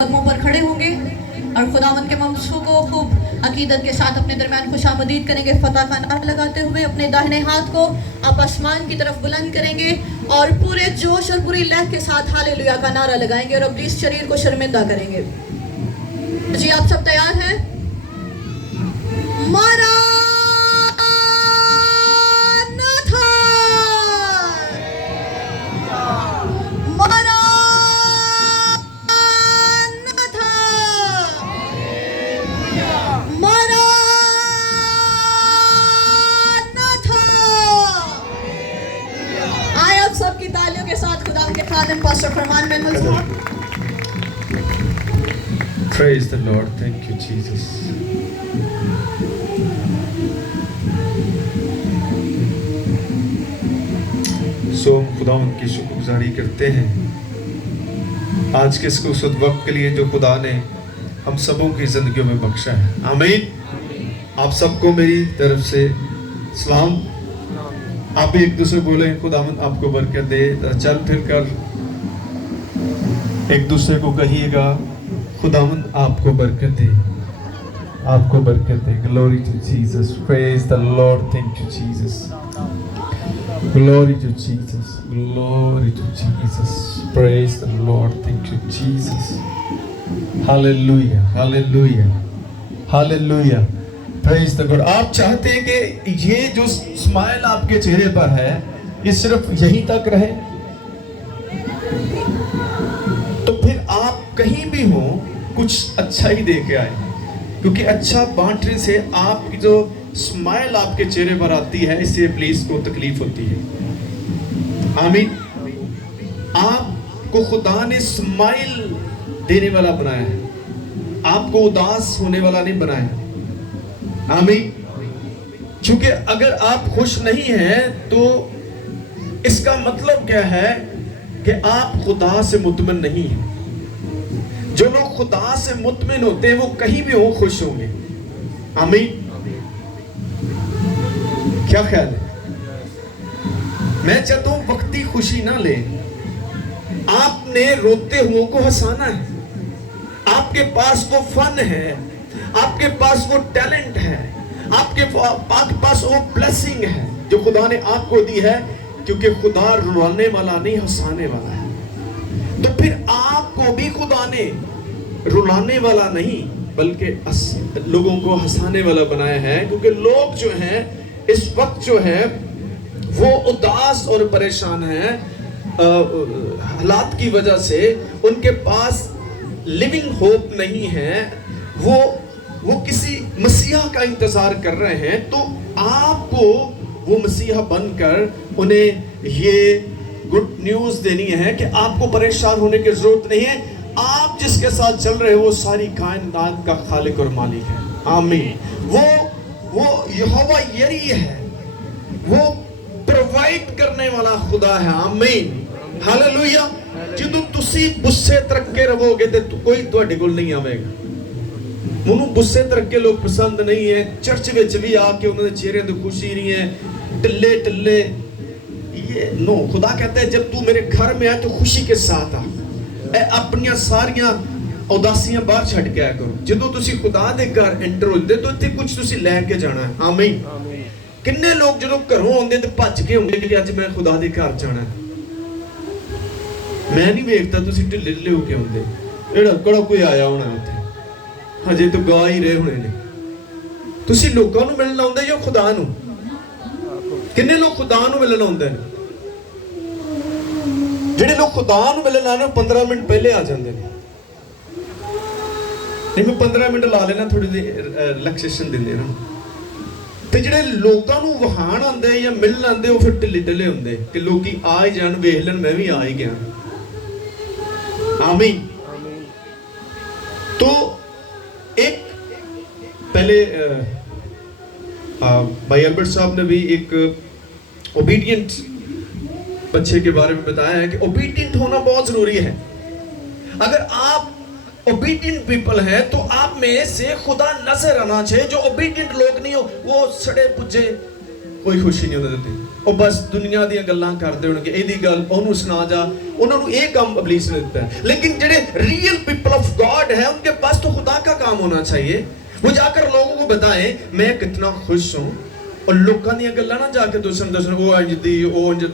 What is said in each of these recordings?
कदमों पर खड़े होंगे और खुदावंद के मंसूब को खूब अकीदत के साथ अपने दरमियान खुशामदीद करेंगे। फतह का नारा लगाते हुए अपने दाहिने हाथ को आप आसमान की तरफ बुलंद करेंगे और पूरे जोश और पूरी लहर के साथ हालेलुया का नारा लगाएंगे और अपने इस शरीर को शर्मिंदा करेंगे। जी आप सब तैयार हैं? मारा Pastor Farman Mendel's Praise the Lord. Thank you, Jesus. सो खुदावंद की शुक्रगुजारी करते हैं आज के इस वक्त के लिए जो खुदा ने हम सबों की जिंदगियों में बख्शा है। आमीन। आप सबको मेरी तरफ से सलाम। आप भी एक दूसरे बोले खुदावंद आपको बरकत दे। चल फिर कर एक दूसरे को कहिएगा खुदावंद आपको बरकत दे, आपको बरकत दे। Glory to Jesus, praise the Lord, thank you Jesus, glory to Jesus, glory to Jesus, praise the Lord, thank you Jesus, hallelujah, hallelujah, hallelujah, praise the God. आप चाहते हैं कि ये जो स्माइल आपके चेहरे पर है ये सिर्फ यहीं तक रहे? तो फिर आप कहीं भी हो कुछ अच्छा ही दे के आए, क्योंकि अच्छा बांटने से आपकी जो स्माइल आपके चेहरे पर आती है इससे इब्लीस को तकलीफ होती है। आमीन। आपको खुदा ने स्माइल देने वाला बनाया है, आपको उदास होने वाला नहीं बनाया। आमीन। क्योंकि अगर आप खुश नहीं हैं तो इसका मतलब क्या है कि आप खुदा से मुतमिन नहीं हैं। जो लोग खुदा से मुतमिन होते हैं वो कहीं भी हो खुश होंगे। आमीन। क्या ख्याल है? मैं चाहता हूं वक्ती खुशी ना ले, आपने रोते हुओं को हंसाना है। आपके पास वो फन है, आपके पास वो टैलेंट है, आपके पास वो ब्लेसिंग है जो खुदा ने आपको दी है, क्योंकि खुदा रुलाने वाला नहीं हंसाने वाला है। तो फिर आपको भी खुदा ने रुलाने वाला नहीं बल्कि लोगों को हंसाने वाला बनाया है। क्योंकि लोग जो हैं इस वक्त जो है वो उदास और परेशान हैं हालात की वजह से, उनके पास लिविंग होप नहीं है, वो किसी मसीहा का इंतजार कर रहे हैं। तो आपको वो मसीहा बनकर उन्हें ये गुड न्यूज देनी है कि आपको परेशान होने की जरूरत नहीं है। आप जिसके साथ चल रहे हो वो सारी कायनात का खालिक और मालिक है। आमीन। वो यहोवा यरी है, वो प्रोवाइड करने वाला खुदा है। आमीन, हालेलुया। ਜਦੋਂ ਤੁਸੀਂ ਗੁੱਸੇ ਤਰੱਕੇ ਰਹੋਗੇ ਤੇ ਕੋਈ ਤੁਹਾਡੇ ਕੋਲ ਨਹੀਂ ਆਵੇਗਾ। ਮੈਨੂੰ ਗੁੱਸੇ ਤਰੱਕੇ ਲੋਕ ਪਸੰਦ ਨਹੀਂ ਹੈ। ਚਰਚ ਵਿੱਚ ਵੀ ਆ ਕੇ ਉਹਨਾਂ ਦੇ ਚਿਹਰੇ ਤੇ ਖੁਸ਼ੀ नहीं है, टिल्ले टिल्ले ये नो। खुदा कहता है जब तू मेरे घर में आए तो खुशी के साथ आ। अपनी सारियां उदासियां बाहर छੱਡ के आया करो। ਜਦੋਂ ਤੁਸੀਂ खुदा ਦੇ ਘਰ ਐਂਟਰ ਹੁੰਦੇ तो ਇੱਥੇ ਕੁਝ ਤੁਸੀਂ ਲੈ ਕੇ ਜਾਣਾ ਹੈ। ਆਮੀਨ। ਕਿੰਨੇ ਲੋਕ ਜਦੋਂ ਘਰੋਂ ਆਉਂਦੇ ਤੇ ਭੱਜ ਕੇ ਹੁੰਦੇ ਕਿ ਅੱਜ ਮੈਂ खुदा ਦੇ ਘਰ ਜਾਣਾ ਹੈ। ਮੈਂ ਨਹੀਂ ਵੇਖਦਾ ਤੁਸੀਂ ਢਿੱਲੇ ਢਿੱਲੇ ਹੋ ਕੇ ਆਉਂਦੇ। ਜਿਹੜਾ ਕਿਹੜਾ ਕੋਈ ਆਇਆ ਹੋਣਾ ਉੱਥੇ, ਹਜੇ ਤਾਂ ਗਾ ਹੀ ਰਹੇ ਹੋਣੇ ਨੇ। ਤੁਸੀਂ ਲੋਕਾਂ ਨੂੰ ਮਿਲਣ ਆਉਂਦੇ ਜਾਂ खुदा ਨੂੰ? ਕਿੰਨੇ ਲੋਕ खुदा ਨੂੰ ਮਿਲਣ ਆਉਂਦੇ ਨੇ? ਜਿਹੜੇ ਲੋਕ खुदा ਨੂੰ ਮਿਲਣ ਆਉਂਦੇ ਨੇ 15 ਮਿੰਟ ਪਹਿਲੇ ਆ ਜਾਂਦੇ ਨੇ। ਨਹੀਂ ਮੈਂ 15 ਮਿੰਟ ਲਾ ਲੈਣਾ, ਥੋੜੀ ਜਿਹੀ ਰਿਲੈਕਸੇਸ਼ਨ ਦਿੰਦੇ ਨਾ। ਤੇ ਜਿਹੜੇ ਲੋਕਾਂ ਨੂੰ ਵਹਾਣ ਆਉਂਦੇ ਜਾਂ ਮਿਲਣ ਆਉਂਦੇ ਉਹ ਫਿਰ ਢਿੱਲੇ ਢਿੱਲੇ ਹੁੰਦੇ ਕਿ ਲੋਕੀ ਆ ਹੀ ਜਾਣ, ਵੇਖ ਲੈਣ ਮੈਂ ਵੀ ਆ ਹੀ ਗਿਆ। आमीन। तो एक पहले भाई अल्बर्ट साहब ने भी एक ओबीडियंट बच्चे के बारे में बताया है कि ओबीडियंट होना बहुत जरूरी है। अगर आप ओबीडियंट पीपल हैं तो आप में से खुदा नजर आना चाहिए। जो ओबीडियंट लोग नहीं हो वो सड़े पुज्जे कोई खुशी नहीं होती। ਉਹ ਬਸ ਦੁਨੀਆ ਦੀਆਂ ਗੱਲਾਂ ਕਰਦੇ ਹੋਣਗੇ, ਇਹਦੀ ਗੱਲ ਉਹਨੂੰ ਸੁਣਾ ਜਾ, उन्होंने ये काम इब्लीस ने दिता है। लेकिन जेडे रियल पीपल ऑफ गॉड है उनके पास तो खुदा का काम होना चाहिए। वो जाकर लोगों को बताएं मैं कितना खुश हूं, और लोगों दी गल्लां ना जाके दसन ओ इंज दी ओ इंज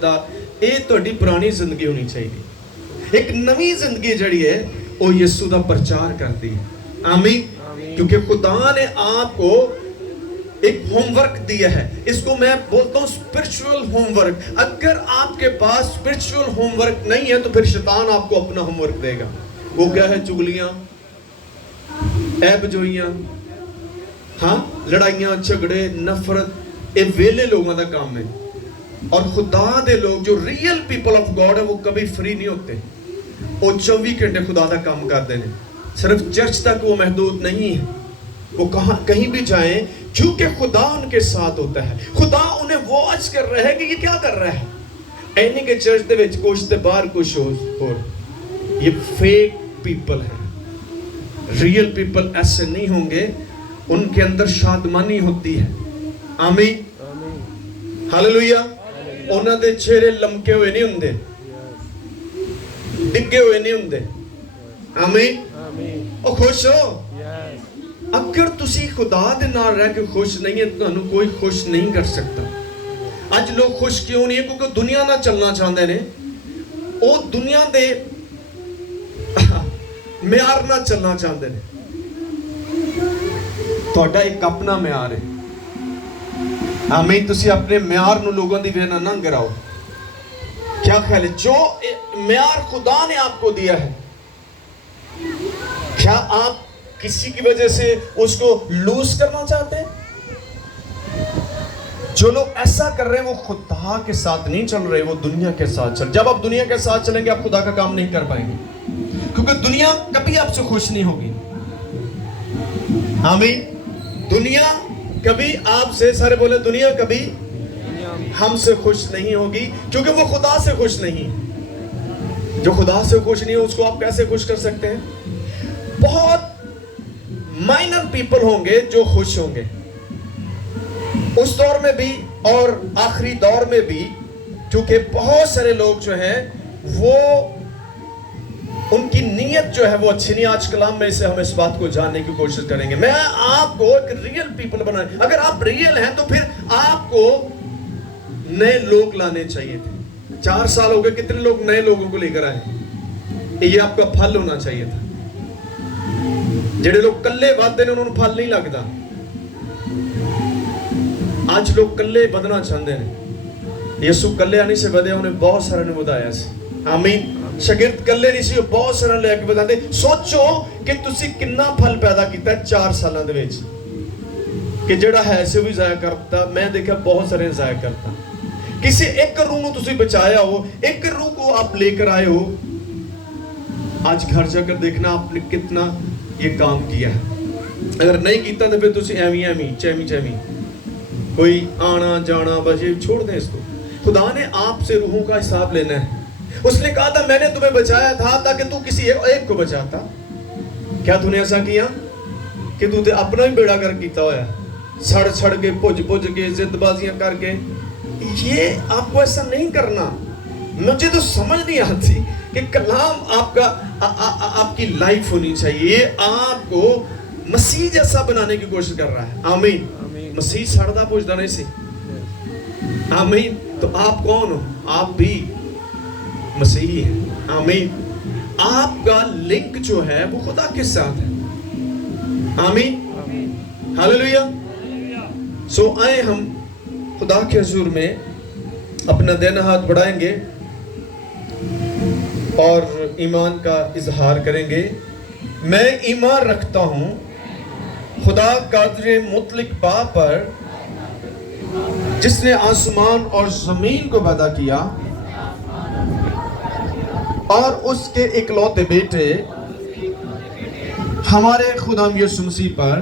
दा ये ਤੁਹਾਡੀ पुरानी जिंदगी होनी चाहिए। एक नवी जिंदगी जड़ी है वो यीशु का प्रचार करती है। आमीन। क्योंकि खुदा ने आपको एक होमवर्क दिया है, इसको मैं बोलता हूँ स्पिरिचुअल होमवर्क। अगर आपके पास स्पिरिचुअल होमवर्क नहीं है तो फिर शैतान आपको अपना होमवर्क देगा। वो क्या है? चुगलियां, ऐबजोइयां, हाँ, लड़ाइयां, झगड़े, नफरत, ये वेले लोगों का काम है। और खुदा दे लोग जो रियल पीपल ऑफ गॉड है वो कभी फ्री नहीं होते। वो 24 घंटे खुदा का काम करते हैं। सिर्फ चर्च तक वो महदूद नहीं है, वो कहीं भी जाएं, क्योंकि खुदा उनके साथ होता है। खुदा उन्हें वॉच कर रहा है कि ये क्या कर रहा है। एनी के चर्च दे विच कुछ ते बाहर कुछ हो, ये फेक पीपल है। रियल पीपल ऐसे नहीं होंगे, उनके अंदर शादमानी होती है। आमीन, हालेलुया। उन्हां दे चेहरे लमके हुए नहीं हुंदे, डिगे हुए नहीं हुंदे। आमीन। ओ खुश हो? अगर तुसी खुदा दे नाल रह के खुश नहीं है तो तुहानू कोई खुश नहीं कर सकता। अज लोग खुश क्यों नहीं है? क्योंकि दुनिया नाल चलना चाहते ने, वो दुनिया दे म्यार नाल चलना चाहते ने। तुहाडा एक अपना म्यार है। आमीन। तुसी अपने म्यार नू लोगों दी वजह नाल ना गिराओ। क्या ख्याल है? जो म्यार खुदा ने आपको दिया है, क्या आप किसी की वजह से उसको लूज करना चाहते हैं? जो लोग ऐसा कर रहे हैं वो खुदा के साथ नहीं चल रहे, वो दुनिया के साथ चल। जब आप दुनिया के साथ चलेंगे आप खुदा का काम नहीं कर पाएंगे, क्योंकि दुनिया कभी आपसे खुश नहीं होगी। आमीन। दुनिया कभी आपसे, सारे बोले, दुनिया कभी हमसे खुश नहीं होगी, क्योंकि वो खुदा से खुश नहीं। जो खुदा से खुश नहीं है उसको आप कैसे खुश कर सकते हैं? बहुत माइनर पीपल होंगे जो खुश होंगे उस दौर में भी और आखिरी दौर में भी, क्योंकि बहुत सारे लोग जो हैं वो उनकी नीयत जो है वो अच्छी नहीं। आज कलाम में से हम इस बात को जानने की कोशिश करेंगे। मैं आपको एक रियल पीपल बनाने, अगर आप रियल हैं तो फिर आपको नए लोग लाने चाहिए थे। 4 साल हो गए, कितने लोग नए लोगों को लेकर आए? ये आपका फल होना चाहिए था। जेडे लोग कल्ले वादे ने उन्होंने फल नहीं लगता। आज लोग कल्ले बदना चाहते हैं। यीशु कल्ले नहीं से बदया, उन्हें बहुत सारे ने बताया सी। आमीन। शागिर्द कल्ले नहीं सी, बहुत सारे लेके बताते। सोचो कि तुसी कितना फल पैदा किया 4 सालों दे विच, कि जेड़ा है से भी जाया करता। मैं देखा बहुत सारे जाया करता। किसी एक रूह को तुसी बचाया हो, एक रूह को आप लेकर आए हो। आज घर जाकर देखना आपने कितना ये काम किया है। अगर नहीं किया तो फिर तुसी एवी चैमी कोई आना जाना, बस ये छोड़ दें इसको। खुदा ने आपसे रूहों का हिसाब लेना है। उसने कहा था मैंने तुम्हें बचाया था ताकि तू किसी एक को बचाता। क्या तूने ऐसा किया कि तू तो अपना ही बेड़ा कर किया होया, सड़ के भुज के जिदबाजियां करके? ये आपको ऐसा नहीं करना। मुझे तो समझ नहीं आती कि कलाम आपका आपकी लाइफ होनी चाहिए। ये आपको मसीह जैसा बनाने की कोशिश कर रहा है। आमीन। मसीह सड़दा पूछता नहीं सी। आमीन। तो आप कौन हो? आप भी मसीही हैं। आमीन। आपका लिंक जो है वो खुदा के साथ है। आमीन, हालेलुया। सो आए हम खुदा के हुजूर में अपना दाहिना हाथ बढ़ाएंगे और ईमान का इजहार करेंगे। मैं ईमान रखता हूँ खुदा कादिर मुतलक बाप पर, जिसने आसमान और जमीन को पैदा किया, और उसके इकलौते बेटे हमारे खुदा यीशु मसीह पर,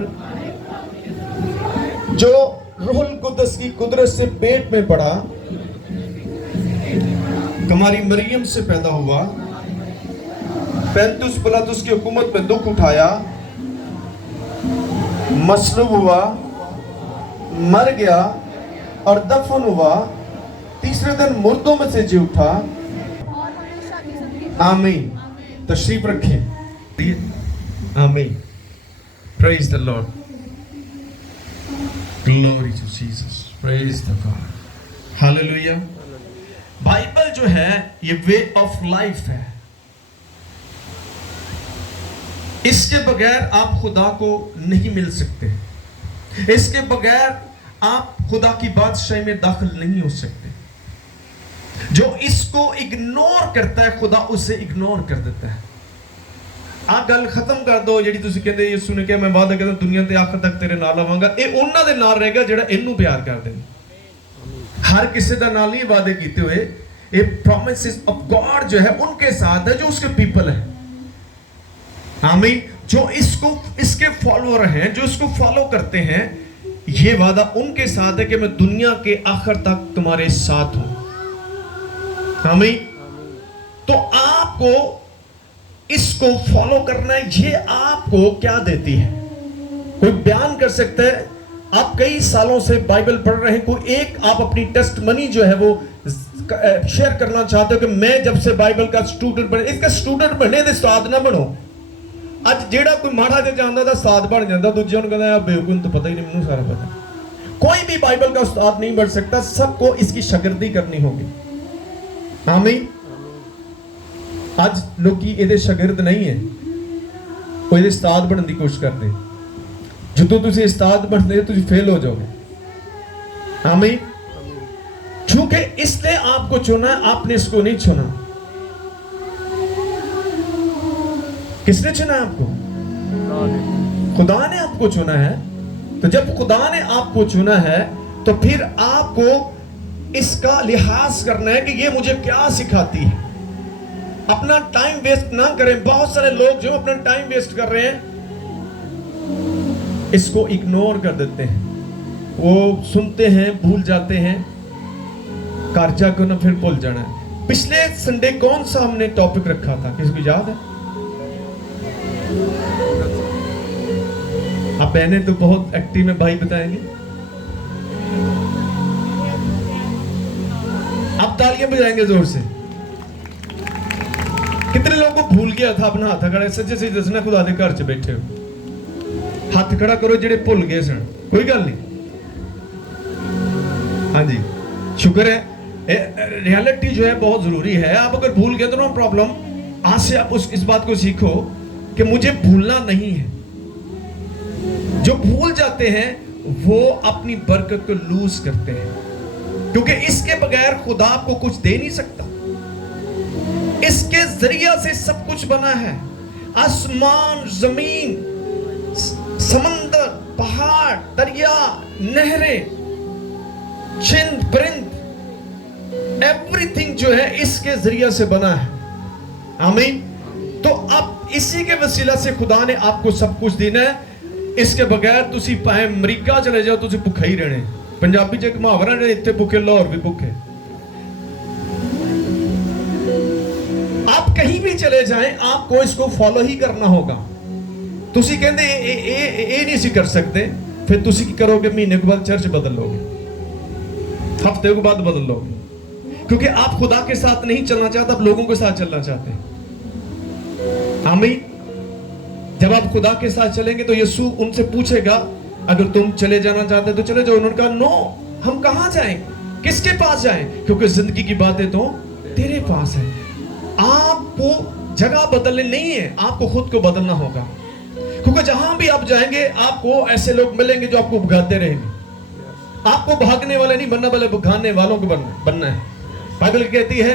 जो रूहुल कुद्दस की कुदरत से पेट में पड़ा, हमारी मरियम से पैदा हुआ, 35 पिलातुस की हुकूमत में दुख उठाया, मसलूब हुआ, मर गया और दफन हुआ, तीसरे दिन मुर्दों में से जी उठा आमीन। तशरीफ रखें। आमीन। Praise the Lord. Glory to Jesus. Praise the God. Hallelujah. Bible जो है ये वे ऑफ लाइफ है। इसके बगैर आप खुदा को नहीं मिल सकते। इसके बगैर आप खुदा की बादशाही में दाखिल नहीं हो सकते। जो इसको इग्नोर करता है खुदा उसे इग्नोर कर देता है। आ गल खत्म कर दो ਜਿਹੜੀ ਤੁਸੀਂ ਕਹਿੰਦੇ ਯਿਸੂ ਨੇ ਕਿਹਾ ਮੈਂ ਵਾਅਦਾ ਕਰਦਾ ਦੁਨੀਆ ਤੇ ਆਖਰ ਤੱਕ ਤੇਰੇ ਨਾਲ ਆਵਾਂਗਾ। ਇਹ ਉਹਨਾਂ ਦੇ ਨਾਲ ਰਹੇਗਾ ਜਿਹੜਾ ਇਹਨੂੰ ਪਿਆਰ ਕਰਦੇ ਨੇ। हर किसी का नाल नहीं वादे कीते हुए। ये promises of God जो है उनके साथ है जो उसके people है। आमीन। जो इसको इसके फॉलोअर हैं जो इसको फॉलो करते हैं ये वादा उनके साथ है कि मैं दुनिया के आखिर तक तुम्हारे साथ हूं। आमीन। तो आपको इसको फॉलो करना है। ये आपको क्या देती है? कोई बयान कर सकता है? आप कई सालों से बाइबल पढ़ रहे हैं, कोई एक आप अपनी टेस्टमनी जो है वो शेयर करना चाहते हो कि मैं जब से बाइबल का स्टूडेंट बने। इसका स्टूडेंट बनने दे उस्ताद ना बनो। ਅੱਜ ਜਿਹੜਾ ਕੋਈ ਮਾੜਾ ਜਿਹਾ ਜਾਂਦਾ ਦਾ ਉਸਤਾਦ ਬਣ ਜਾਂਦਾ, ਦੂਜੇ ਨੂੰ ਕਹਿੰਦਾ ਆ ਬੇਵਕੂਫ ਤਾਂ ਪਤਾ ਹੀ ਨਹੀਂ, ਮੈਨੂੰ ਸਾਰਾ पता। कोई भी बाइबल का उस्ताद नहीं बन सकता, सबको इसकी शागिर्दी करनी होगी। आमीन। ਅੱਜ ਲੋਕੀ ਇਹਦੇ ਸ਼ਾਗਿਰਦ ਨਹੀਂ ਹੈ, ਉਹ ਇਹਦੇ ਉਸਤਾਦ ਬਣਨ ਦੀ ਕੋਸ਼ਿਸ਼ ਕਰਦੇ। ਜਦੋਂ ਤੁਸੀਂ ਉਸਤਾਦ ਬਣਦੇ ਤੁਸੀਂ फेल हो जाओगे। आमीन। क्योंकि इसने आपको चुना है, आपने इसको नहीं चुना। किसने चुना आपको? खुदा ने आपको चुना है। तो जब खुदा ने आपको चुना है तो फिर आपको इसका लिहाज करना है कि ये मुझे क्या सिखाती है। अपना टाइम वेस्ट ना करें। बहुत सारे लोग जो अपना टाइम वेस्ट कर रहे हैं इसको इग्नोर कर देते हैं। वो सुनते हैं भूल जाते हैं, घर जाकर ना फिर भूल जाना है। पिछले संडे कौन सा हमने टॉपिक रखा था, किसी को याद है? आप बहनें तो बहुत एक्टिव में, भाई बताएंगे। आप तालियां बजाएंगे जोर से। कितने लोगों को भूल गया था? अपना हाथ खड़ा सच्चे सच्चे दसना, खुदा दे घर च बैठे हो हाथ खड़ा करो जेड़े भूल गए सन। कोई गल नहीं। हाँ जी, शुक्र है। रियलिटी जो है बहुत जरूरी है। आप अगर भूल गए तो नो प्रॉब्लम। आज से आप इस बात को सीखो कि मुझे भूलना नहीं है। जो भूल जाते हैं वो अपनी बरकत को लूज करते हैं, क्योंकि इसके बगैर खुदा आपको कुछ दे नहीं सकता। इसके जरिया से सब कुछ बना है। आसमान, जमीन, समंदर, पहाड़, दरिया, नहरें, चिंद, परिंद, एवरीथिंग जो है इसके जरिया से बना है। आमीन। तो अब इसी के वसीला से खुदा ने आपको सब कुछ देना है। इसके बगैर तुसी भावे अमरीका चले जाओ तुसी भुखे ही रहने। पंजाबी च एक मुहावरा है, इत्थे भुखे लाहौर भी भुखे। आप कहीं भी चले जाएं आपको इसको फॉलो ही करना होगा। तुसी कहंदे ए नहीं सी कर सकते, फिर तुसी की करोगे? महीने के बाद चर्च बदल लोगे, हफ्ते के बाद बदल लोगे, क्योंकि आप खुदा के साथ नहीं चलना चाहते, आप लोगों के साथ चलना चाहते हैं। आमीन। जब आप खुदा के साथ चलेंगे तो यीशु उनसे पूछेगा अगर तुम चले जाना चाहते तो चले जाओ। उन्होंने कहा नो, हम कहां जाएं, किसके पास जाएं? क्योंकि जिंदगी की बातें तो तेरे पास है। आपको जगह बदलने नहीं है, आपको खुद को बदलना होगा। क्योंकि जहां भी आप जाएंगे आपको ऐसे लोग मिलेंगे जो आपको भगाते रहेंगे। आपको भागने वाले नहीं बनना, बल्कि भगाने वालों को बनना है। बाइबल कहती है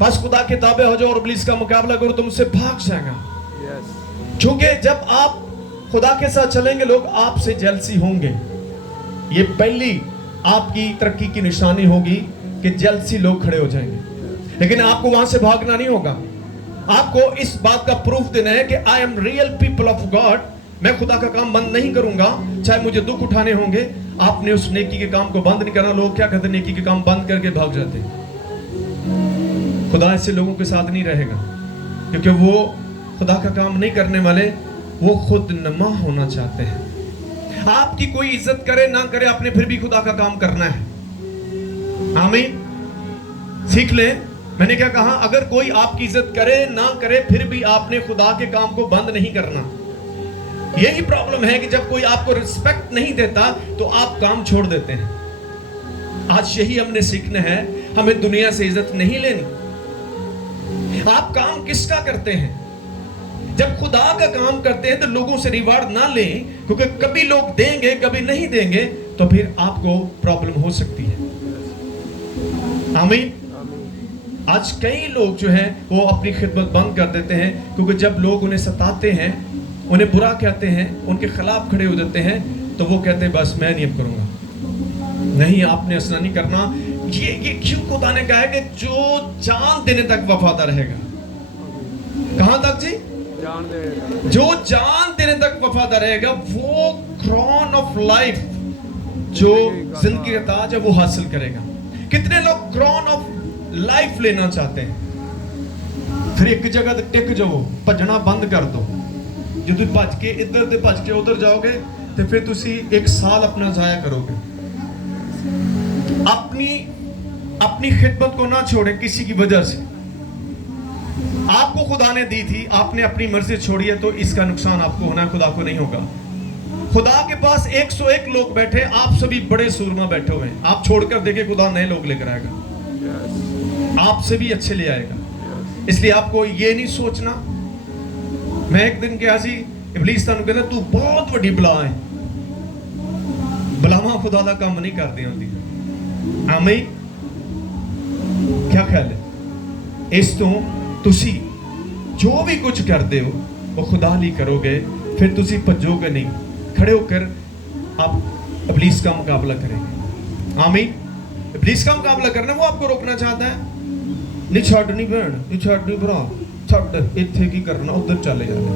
बस खुदा के ताबे हो जाओ और इब्लीस का मुकाबला करो, तुमसे भाग जाएगा। क्योंकि जब आप खुदा के साथ चलेंगे लोग आपसे जेलसी होंगे। ये पहली आपकी तरक्की की निशानी होगी कि जेलसी लोग खड़े हो जाएंगे। लेकिन आपको वहां से भागना नहीं होगा। आपको इस बात का प्रूफ देना है कि I am real people of God. मैं खुदा का काम बंद नहीं करूंगा, चाहे मुझे दुख उठाने होंगे। आपने उस नेकी के काम को बंद नहीं करना। लोग क्या कहते हैं, नेकी के काम बंद करके भाग जाते हैं। खुदा ऐसे लोगों के साथ नहीं रहेगा, क्योंकि वो खुदा का काम नहीं करने वाले, वो खुद नमा होना चाहते हैं। आपकी कोई इज्जत करे ना करे, आपने फिर भी खुदा का काम करना है। आमीन। सीख ले, मैंने क्या कहा, अगर कोई आपकी इज्जत करे ना करे फिर भी आपने खुदा के काम को बंद नहीं करना। यही प्रॉब्लम है कि जब कोई आपको रिस्पेक्ट नहीं देता तो आप काम छोड़ देते हैं। आज यही हमने सीखना है, हमें दुनिया से इज्जत नहीं लेनी। आप काम किसका करते हैं? जब खुदा का काम करते हैं तो लोगों से रिवार्ड ना लें, क्योंकि कभी लोग देंगे कभी नहीं देंगे तो फिर आपको प्रॉब्लम हो सकती है। आमीन। आज कई लोग जो हैं वो अपनी खिदमत बंद कर देते हैं, क्योंकि जब लोग उन्हें सताते हैं, उन्हें बुरा कहते हैं, उनके खिलाफ खड़े हो जाते हैं, तो वो कहते हैं बस मैं नहीं अब करूंगा। नहीं, आपने ऐसा नहीं करना। ये क्यों खुदा ने कहा है कि जो जान देने तक वफादार रहेगा। कहां तक जी? जान देगा। जो जान देने तक वफादार रहेगा वो क्रॉन ऑफ लाइफ, जो जिंदगी का ताज है, वो हासिल करेगा। कितने लोग क्रॉन ऑफ लाइफ लेना चाहते हैं, फिर एक जगह ते टिक जाओ, भजना बंद कर दो। जो तुम भज के इधर ते भज के उधर जाओगे तो फिर तुसी एक साल अपना जाया करोगे। अपनी खिदमत को ना छोड़े किसी की वजह से। आपको खुदा ने दी थी, आपने अपनी मर्जी छोड़ी है, तो इसका नुकसान आपको होना है, खुदा को नहीं होगा। खुदा के पास 101 लोग बैठे, आप सभी बड़े सूरमा बैठे हुए हैं। आप छोड़कर देखिए, खुदा नए लोग लेकर आएगा, आपसे भी अच्छे ले आएगा। इसलिए आपको ये नहीं सोचना। मैं एक दिन क्या सी इबलीस तानू कहता तू बहुत बड़ी बला है, बलावा खुदा दा काम नहीं करदी होंदी। आमीन। क्या ख्याल है? इस तो तुसी जो भी कुछ करते हो वो खुदा लिए करोगे, फिर तुसी भजोगे नहीं, खड़े होकर आप इबलीस का मुकाबला करेंगे। आमीन। इबलीस का मुकाबला करना, वो आपको रोकना चाहता है। नहीं छड़ नहीं बहन, नहीं छड़ नहीं भरा, छड़ इत्थे की करना, उधर चले जाना,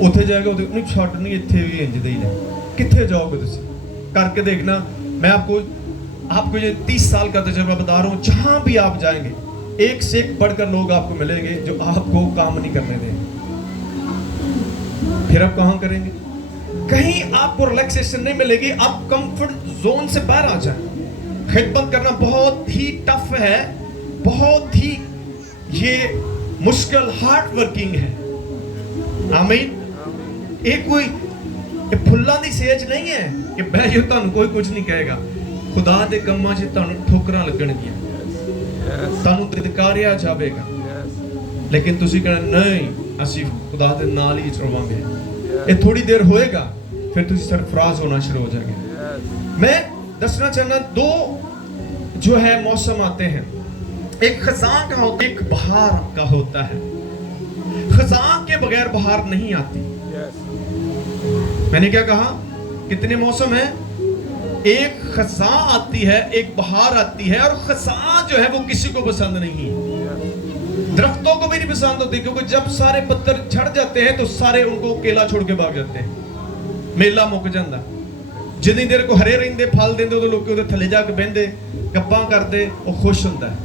उथे जाएगा उधर नहीं, छड़ नहीं इत्थे भी इंज दे ही ने। कित्थे जाओगे तुसी? करके देखना। मैं आपको ये 30 साल का तजुर्बा बता रहा हूँ, जहां भी आप जाएंगे एक से एक बढ़कर लोग आपको मिलेंगे जो आपको काम नहीं करने देंगे। फिर आप कहां करेंगे? कहीं आपको रिलैक्सेशन नहीं मिलेगी, आप कंफर्ट जोन से बाहर आ जाए। खिदमत करना बहुत ही टफ है, बहुत ही ये मुश्किल हार्ड वर्किंग है। आमीन। एक कोई फुल्लां दी सेज नहीं है कि बह जाओ तुहानू कोई कुछ नहीं कहेगा। खुदा दे कम्मां 'च तुहानू ठोकरां लगणगीਆਂ, तुहानू धिक्कारिया जावेगा, लेकिन तुसी कहना नहीं ਅਸੀਂ खुदा दे नाल ही चलवांगे। ये थोड़ी देर होएगा, फिर तुसी सरफराज होना शुरू हो जाएंगे। मैं दसना चाहना, दो जो है मौसम आते हैं, एक खज़ां का होता है, एक बहार का होता है। खज़ां के बगैर बहार नहीं आती। मैंने क्या कहा? कितने मौसम है? एक खज़ां आती है, एक बहार आती है, और खज़ां जो है वो किसी को पसंद नहीं है। दरख्तों को भी नहीं पसंद होती, क्योंकि जब सारे पत्थर झड़ जाते हैं तो सारे उनको केला छोड़ के भाग जाते हैं, मेला मुक जाता। जितनी देर को हरे रहिंदे फल देंदे उदों लोग उहदे थल्ले जाके बहिंदे गप्पां करदे, वो खुश हुंदा है।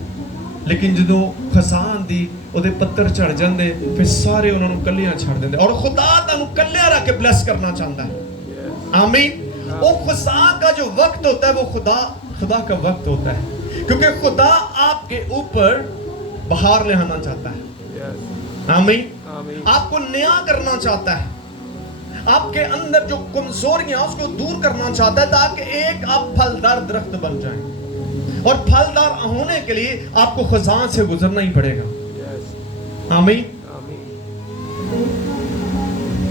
लेकिन जदों खज़ां आंदी उहदे पत्थर झड़ जांदे, फिर सारे उन्हां नूं कल्लियां छड़ दिंदे। और खुदा तुहानूं कल्लियां रख के ब्लेस करना चाहता है। आमीन। वो खज़ां का जो वक्त होता है वो खुदा का वक्त होता है, क्योंकि खुदा आपके ऊपर बहार ले आना चाहता है। आमीन। आपको नया करना चाहता है, आपके अंदर जो कमजोरियां उसको दूर करना चाहता है, ताकि एक आप फलदार दरख्त बन जाएं। और फलदार होने के लिए आपको खज़ां से गुजरना ही पड़ेगा। आमीन।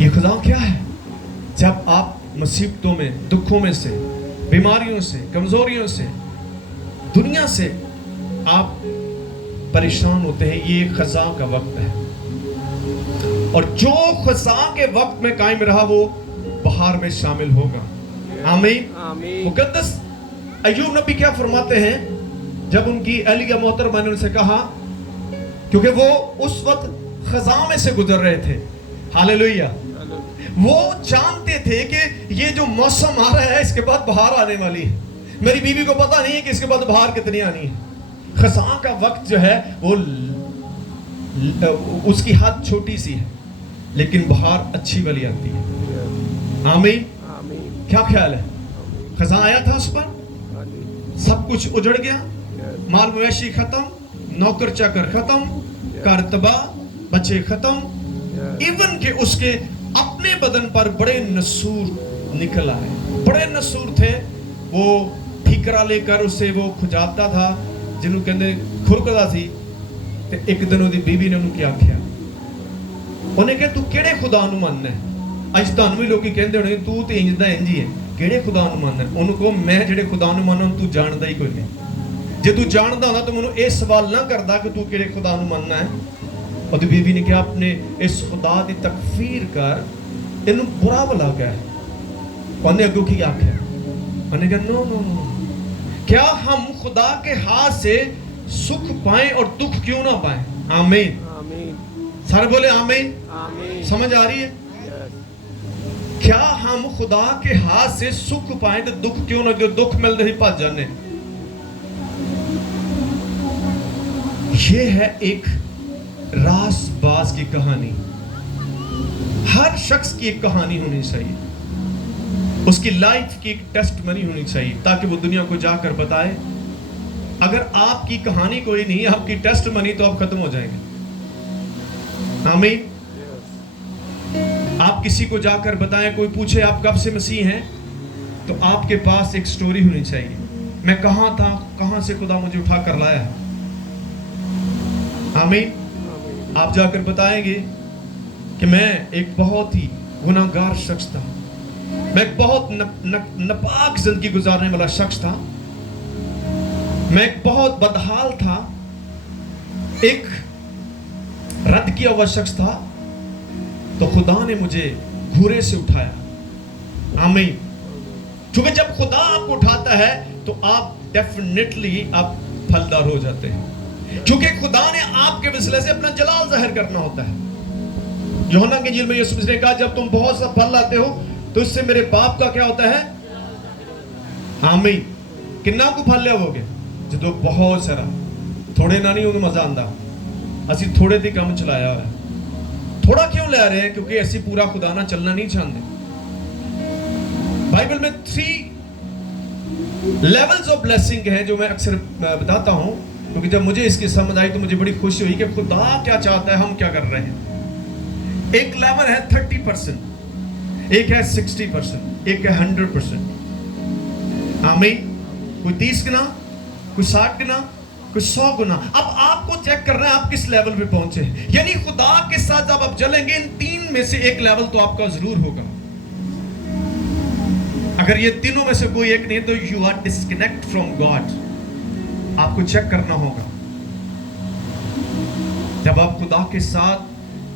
ये खज़ां क्या है? जब आप मुसीबतों में, दुखों में से, बीमारियों से, कमजोरियों से, दुनिया से आप परेशान होते हैं, ये खज़ां का वक्त है। और जो खज़ां के वक्त में कायम रहा वो बहार में शामिल होगा। आमीन। मुकद्दस अय्यूब नबी क्या फरमाते हैं, जब उनकी अहलिया मोहतरमा ने उनसे कहा, क्योंकि वो उस वक्त खज़ां में से गुजर रहे थे। हालेलुया। वो जानते थे कि ये जो मौसम आ रहा है इसके बाद बहार आने वाली है। मेरी बीवी को पता नहीं है कि इसके बाद बहार कितनी आनी है। खज़ां का वक्त जो है वो उसकी हद छोटी सी है, लेकिन बहार अच्छी वाली आती है। आमीन। क्या ख्याल है? खज़ां आया था उस पर, सब कुछ उजड़ गया, माल मवेशी खत्म, नौकर चाकर खत्म, घर तबाह, बच्चे खत्म, इवन के उसके अपने बदन पर बड़े नसूर निकल आए, बड़े नसूर थे। वो ठीकरा लेकर उसे वो खुजाता था, जिन्होंने कहते खुरकदा सी। ते एक दिन उसकी बीवी ने उन्होंने क्या आख्या, उन्हें कहा तू केड़े खुदा नूं मनना है? अज तुहानूं भी लोग कहते होने तू तो इंज दा इंज ही है, केड़े खुदा नूं मनना है? उन्होंने कहो मैं जेड़े खुदा नूं मनना तू जानदा ही कोई नहीं। जे तू जानदा होंदा तो मैनूं ये सवाल ना करदा कि तू केड़े खुदा नूं मनना है। और बीवी ने कहा अपने इस खुदा की तकफीर कर, इनू बुरा भला क्या है? उन्हें अगों की आख्या, उन्हें कहा नो नो नो, क्या हम खुदा के हाथ से सुख पाएं और दुख क्यों ना पाएं? आमीन, सारे बोले आमीन। समझ आ रही है? क्या हम खुदा के हाथ से सुख पाएं तो दुख क्यों ना? जो दुख मिलते ही भज जाने। ये है एक रासबाज की कहानी। हर शख्स की एक कहानी होनी चाहिए, उसकी लाइफ की एक टेस्टमनी होनी चाहिए, ताकि वो दुनिया को जाकर बताए। अगर आपकी कहानी कोई नहीं, आपकी टेस्टमनी, तो आप खत्म हो जाएंगे। आमीन। आप किसी को जाकर बताएं, कोई पूछे आप कब से मसीह हैं, तो आपके पास एक स्टोरी होनी चाहिए। मैं कहां था, कहां से खुदा मुझे उठा कर लाया है। आमीन। आप जाकर बताएंगे कि मैं एक बहुत ही गुनाहगार शख्स था, मैं एक बहुत नापाक जिंदगी गुजारने वाला शख्स था, मैं एक बहुत बदहाल था, एक रद्द किया हुआ शख्स था, तो खुदा ने मुझे घूरे से उठाया। आमीन। क्योंकि जब खुदा आपको उठाता है तो आप डेफिनेटली आप फलदार हो जाते हैं, क्योंकि खुदा ने आपके वसीले से अपना जलाल जाहिर करना होता है। यूहन्ना की इंजील में यीशु मसीह ने कहा जब तुम बहुत सा फल लाते हो तो इससे मेरे बाप का क्या होता है? आमीन। किन्ना को फल लियाओगे? जो बहुत सारा, थोड़े ना नहीं उन्हें मजा आंदा। असी थोड़े दी काम चलाया है। थोड़ा क्यों ले रहे हैं? क्योंकि ऐसी पूरा खुदा ना चलना नहीं चाहते। बाइबल में 3 लेवल्स ऑफ ब्लेसिंग है जो मैं अक्सर बताता हूं, क्योंकि जब मुझे इसकी समझ आई तो मुझे बड़ी खुशी हुई कि खुदा क्या चाहता है, हम क्या कर रहे हैं। एक लेवल है 30%, एक है 60%, एक है 100%। आमीन। कोई 30 गुना, कोई 60 गुना, कोई 100 गुना। अब आपको चेक करना है आप किस लेवल पे पहुंचे। यानी खुदा के साथ जब आप चलेंगे, इन 3 में से एक लेवल तो आपका जरूर होगा। अगर ये तीनों में से कोई एक नहीं तो you are disconnect from God. आपको चेक करना होगा। जब आप खुदा के साथ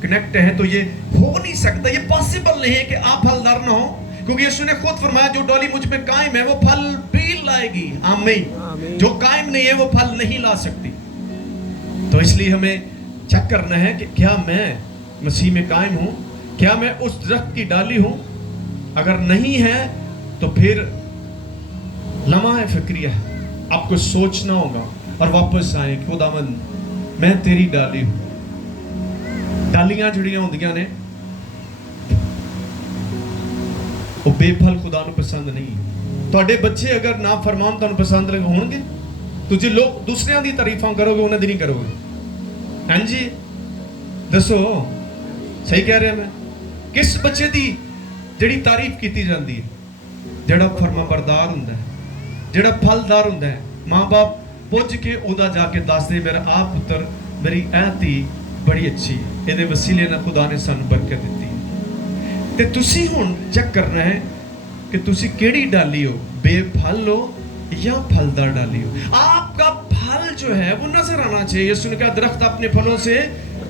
कनेक्ट हैं तो ये हो नहीं सकता, ये पॉसिबल नहीं है कि आप फलदार ना हो, क्योंकि यीशु ने खुद फरमाया जो डॉली मुझ में कायम है वो फल भी लाएगी। आमीन। जो कायम नहीं है वो फल नहीं ला सकती। तो इसलिए हमें चेक करना है कि क्या मैं मसीह में कायम हूं, क्या मैं उस दरख्त की डाली हूं। अगर नहीं है तो फिर लम्हा फिक्रिया है, आपको सोचना होगा और वापस आए, खुदावंद मैं तेरी डाली हूं। डालियां जुड़ियां होंदियां ने वो बेफल खुदा नूं पसंद नहीं। तुहाडे बच्चे अगर ना फरमान तुहानूं पसंद होणगे, तुझे लोग दूसरियां दी तारीफां करोगे, उन्हां दी नहीं करोगे। हां जी दसो, सही कह रहे मैं? किस बच्चे दी जिहड़ी तारीफ कीती जांदी है? जिहड़ा फरमाबरदार हुंदा है, जिहड़ा फलदार हुंदा है। मां बाप पुੱਜ के ओदा जाके दस दे मेरा आ पुत्र मेरी ऐ धी बड़ी अच्छी है, ਇਹਦੇ ਵਸੀਲੇ ਨਾਲ खुदा ने सानू बरकत ਦਿੱਤੀ है। ਤੇ ਤੁਸੀਂ ਹੁਣ ਚੈੱਕ ਕਰਨਾ ਹੈ कि ਤੁਸੀਂ ਕਿਹੜੀ डाली हो, बेफल हो या फलदार डाली हो। आपका फल जो है वो नजर आना चाहिए। यीशु ने कहा दरख्त अपने फलों से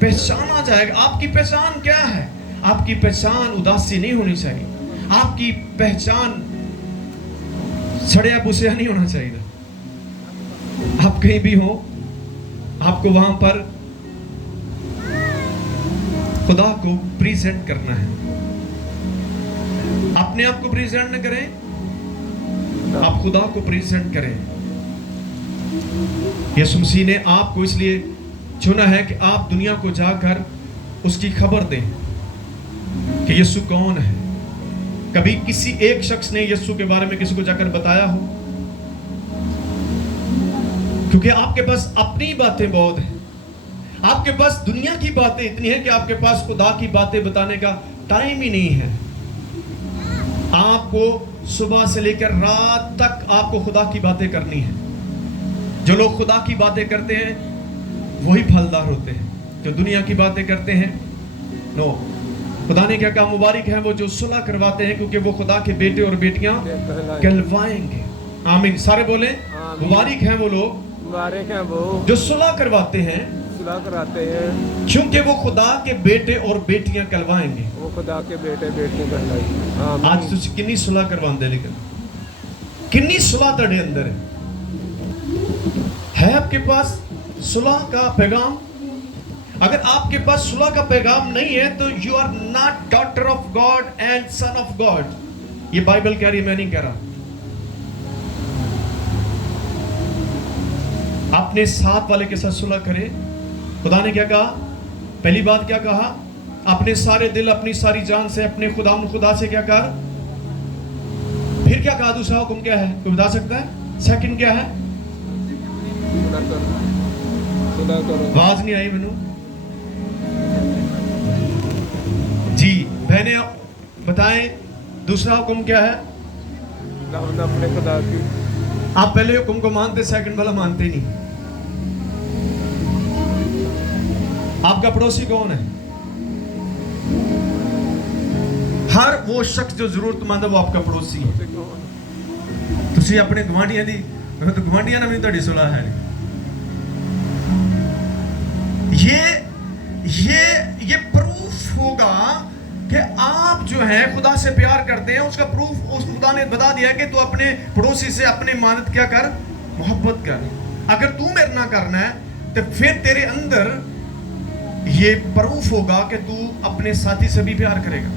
पहचाना जाएगा। आपकी पहचान क्या है? आपकी पहचान उदासी नहीं होनी चाहिए, आपकी पहचान सड़िया पुसिया नहीं होना चाहिए। आप कहीं भी हो, आपको वहां पर खुदा को प्रेजेंट करना है। अपने आप को प्रेजेंट न करें, आप खुदा को प्रेजेंट करें। यीशु मसीह ने आपको इसलिए चुना है कि आप दुनिया को जाकर उसकी खबर दें कि यीशु कौन है। कभी किसी एक शख्स ने यीशु के बारे में किसी को जाकर बताया हो? क्योंकि आपके पास अपनी बातें बहुत हैं, आपके पास दुनिया की बातें इतनी हैं कि आपके पास खुदा की बातें बताने का टाइम ही नहीं है। आपको सुबह से लेकर रात तक आपको खुदा की बातें करनी है। जो लोग खुदा की बातें करते हैं वही फलदार होते हैं, जो दुनिया की बातें करते हैं नो। खुदा ने क्या कहा? मुबारक है वो जो सुलह करवाते हैं, क्योंकि वो खुदा के बेटे और बेटियां कहलवाएंगे। आमीन। सारे बोले मुबारक हैं वो लोग, मुबारक हैं वो जो सुलह करवाते हैं, सुलह कराते हैं, क्योंकि वो खुदा के बेटे और बेटियां कहलवाएंगे। वो खुदा के बेटे बेटियां कहलाएंगे। आज तुझे कितनी सुलह करवांदे, लेकिन कितनी सुलह तेरे अंदर है आपके पास सुलह का पैगाम? अगर आपके पास सुलह का पैगाम नहीं है तो you are not daughter of God and son of God. ये बाइबल कह रही है, मैं नहीं कह रहा। अपने साथ वाले के साथ सुलह करें। खुदा ने क्या कहा? पहली बात क्या कहा? अपने सारे दिल अपनी सारी जान से अपने खुदा से क्या कहा? फिर क्या कहा? दूसरा हुक्म क्या है, कोई बता सकता है? सेकंड क्या है? सुलह करो, सुलह करो। आवाज नहीं आई मैनू जी। बहने बताएं दूसरा हुक्म क्या है? अपने खुदा की। आप पहले हुक्म को मानते, सेकंड वाला मानते नहीं। आपका पड़ोसी कौन है? हर वो शख्स जो जरूरतमंद है वो आपका पड़ोसी है। तुसी अपने गवांढियां दी तो गवांढियां नाल भी तुहाडी सुलह है। ये प्रूफ होगा कि आप जो है खुदा से प्यार करते हैं। उसका प्रूफ उस खुदा ने बता दिया कि तू अपने पड़ोसी से अपने मानत क्या कर, मोहब्बत कर। अगर तू मेरे ना करना है तो फिर तेरे अंदर ये प्रूफ होगा कि तू अपने साथी से भी प्यार करेगा।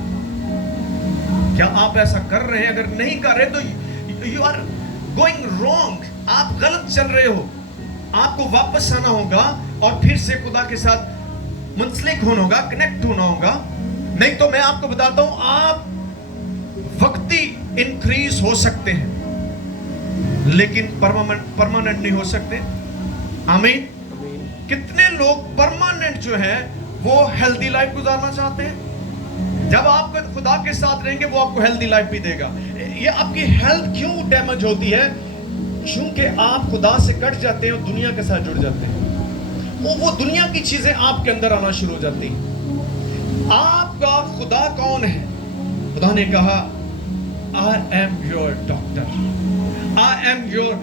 क्या आप ऐसा कर रहे हैं? अगर नहीं कर रहे तो यू आर गोइंग रॉन्ग, आप गलत चल रहे हो। आपको वापस आना होगा और फिर से खुदा के साथ मुंसलिक होना होगा, कनेक्ट होना होगा। नहीं तो मैं आपको बताता हूं, आप वक्ती इंक्रीज हो सकते हैं लेकिन परमानेंट नहीं हो सकते। आमीन। कितने लोग परमानेंट जो है वो हेल्दी लाइफ गुजारना चाहते हैं? जब आप खुदा के साथ रहेंगे वो आपको हेल्दी लाइफ भी देगा। ये आपकी हेल्थ क्यों डैमेज होती है? क्योंकि आप खुदा से कट जाते हैं और दुनिया के साथ जुड़ जाते हैं। वो दुनिया की चीजें आपके अंदर आना शुरू हो जाती हैं। आपका खुदा कौन है? खुदा ने कहा I am your doctor, I am your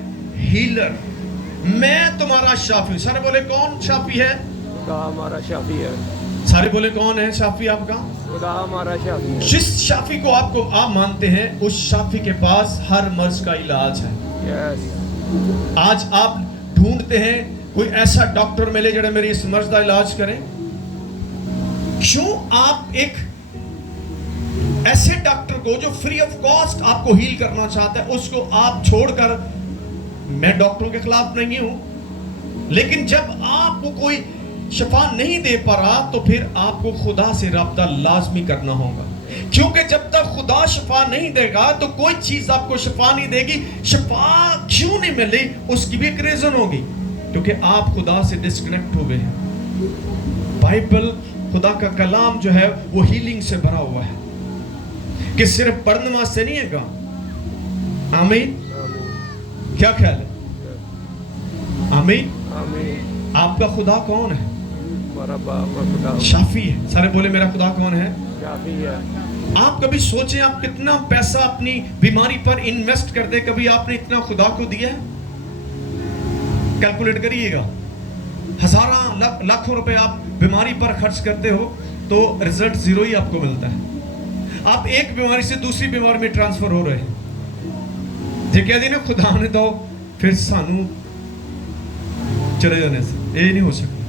healer, मैं तुम्हारा शाफी हूं। सारे बोले कौन शाफी है? खुदा हमारा शाफी है। सारे बोले कौन है शाफी आपका? खुदा हमारा शाफी है। जिस शाफी को आप मानते हैं उस शाफी के पास हर मर्ज का इलाज है। यस। आज आप ढूंढते हैं कोई ऐसा डॉक्टर मिले जो मेरी इस मर्ज का इलाज करे। क्यों आप एक ऐसे डॉक्टर को जो फ्री ऑफ कॉस्ट आपको हील करना चाहता है उसको आप छोड़कर, मैं डॉक्टरों के खिलाफ नहीं हूं, लेकिन जब आपको कोई शफा नहीं दे पा रहा तो फिर आपको खुदा से राब्ता लाजमी करना होगा। क्योंकि जब तक खुदा शफा नहीं देगा तो कोई चीज आपको शफा नहीं देगी। शफा क्यों नहीं मिली उसकी भी एक रीजन होगी, क्योंकि आप खुदा से डिस्कनेक्ट हो गए हैं। बाइबल खुदा का कलाम जो है वो हीलिंग से भरा हुआ है कि सिर्फ पढ़ने वास्ते नहीं है। आमीन। क्या ख्याल है? आमीन। आमीन। आपका खुदा कौन है? हमारा बाप और खुदा शाफी है। सारे बोले मेरा खुदा कौन है? शाफी है। आप कभी सोचें आप कितना पैसा अपनी बीमारी पर इन्वेस्ट कर दे, कभी आपने इतना खुदा को दिया है? कैलकुलेट करिएगा, हजारों लाखों रुपए आप बीमारी पर खर्च करते हो तो रिजल्ट जीरो ही आपको मिलता है। आप एक बीमारी से दूसरी बीमारी में ट्रांसफर हो रहे हैं। जे कह दी ना खुदा ने दो फिर सानू चले जाने से, ये नहीं हो सकता।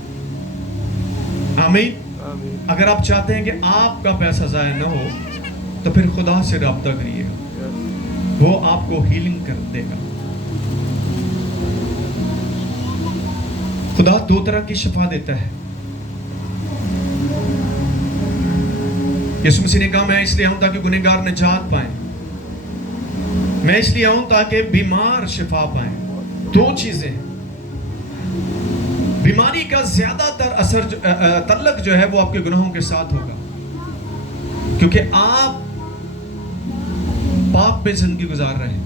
आमीन। आमीन। अगर आप चाहते हैं कि आपका पैसा जाया ना हो तो फिर खुदा से राब्ता करिएगा, यस। वो आपको हीलिंग कर देगा। खुदा दो तरह की शफा देता है। यीशु मसीह ने कहा मैं इसलिए आऊं ताकि गुनहगार निजात पाए, मैं इसलिए आऊं ताकि बीमार शिफा पाए। दो चीजें, बीमारी का ज्यादातर असर तल्लक जो है वो आपके गुनाहों के साथ होगा, क्योंकि आप पाप में जिंदगी गुजार रहे हैं।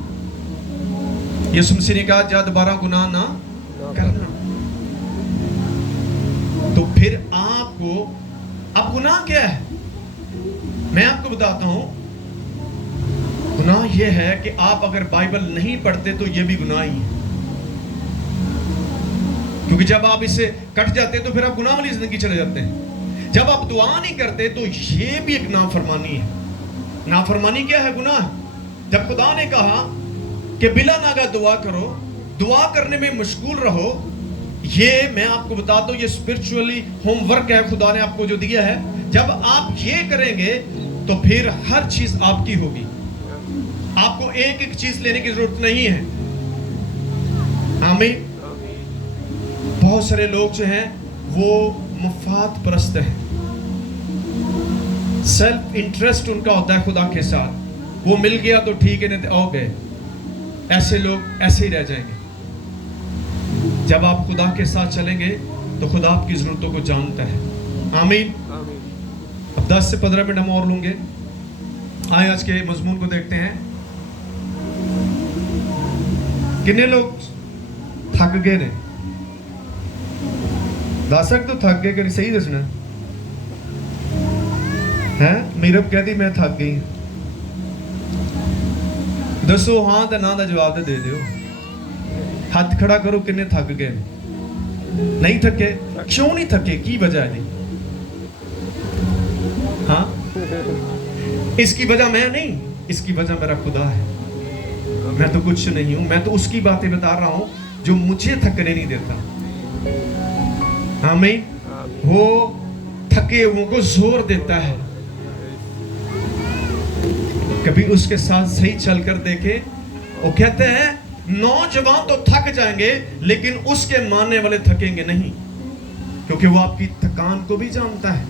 यीशु मसीह ने कहा जा दोबारा गुनाह ना करना। तो फिर आपको अब गुनाह क्या है, मैं आपको बताता हूं। गुनाह यह है कि आप अगर बाइबल नहीं पढ़ते तो यह भी गुनाह ही है, क्योंकि जब आप इससे कट जाते तो फिर आप गुनाह वाली जिंदगी चले जाते हैं। जब आप दुआ नहीं करते तो यह भी एक नाफरमानी है। नाफरमानी क्या है? गुनाह। जब खुदा ने कहा कि बिला नागा दुआ करो, दुआ करने में मशगूल रहो, ये मैं आपको बताता हूं, ये स्पिरिचुअली होमवर्क है खुदा ने आपको जो दिया है। जब आप ये करेंगे तो फिर हर चीज आपकी होगी, आपको एक एक चीज लेने की जरूरत नहीं है। आमीन। बहुत सारे लोग जो हैं वो मुफाद परस्त हैं, सेल्फ इंटरेस्ट उनका होता है खुदा के साथ। वो मिल गया तो ठीक है, नहीं तो आओ गए। ऐसे लोग ऐसे ही रह जाएंगे। जब आप खुदा के साथ चलेंगे तो खुदा आपकी जरूरतों को जानता है। आमीन। अब 10 से 15 मिनट हम और लूंगे। आए आज के मजमून को देखते हैं। कितने लोग थक गए ने? दस तो थक गए कि सही दसना है? मीरब कहती मैं थक गई। दसो हाँ तो ना का जवाब तो दे दियो। हाथ खड़ा करो, किन्ने थक गए? नहीं थके? क्यों नहीं थके? की वजह है? हाँ, इसकी वजह मैं नहीं, इसकी वजह मेरा खुदा है। मैं तो कुछ नहीं हूं, मैं तो उसकी बातें बता रहा हूं जो मुझे थकने नहीं देता। आमीन। वो थके हुओं को जोर देता है। कभी उसके साथ सही चलकर देखे। वो कहते हैं नौजवान तो थक जाएंगे लेकिन उसके मानने वाले थकेंगे नहीं, क्योंकि वो आपकी थकान को भी जानता है।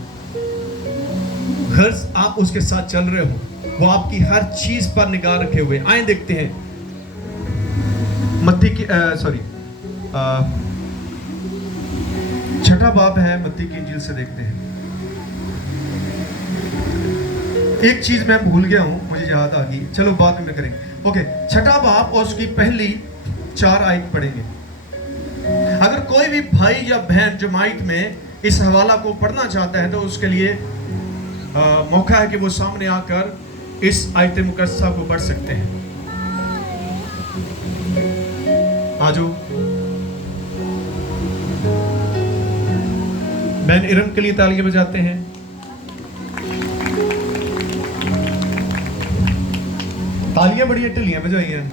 घर आप उसके साथ चल रहे हो, वो आपकी हर चीज पर निगाह रखे हुए। आए देखते हैं मत्ती की छठा बाब है मत्ती की इंजील से देखते हैं। एक चीज मैं भूल गया हूं, मुझे याद आ गई, चलो बाद में करेंगे। ओके, छठा बाब और उसकी पहली 4 आयत पढ़ेंगे। अगर कोई भी भाई या बहन जमाइत में इस हवाला को पढ़ना चाहता है तो उसके लिए मौका है कि वो सामने आकर इस आयत मुकद्दसा को पढ़ सकते हैं। आजो बहन इरम के लिए तालियां बजाते हैं। तालियां बड़ी ढिलियां बजाई हैं।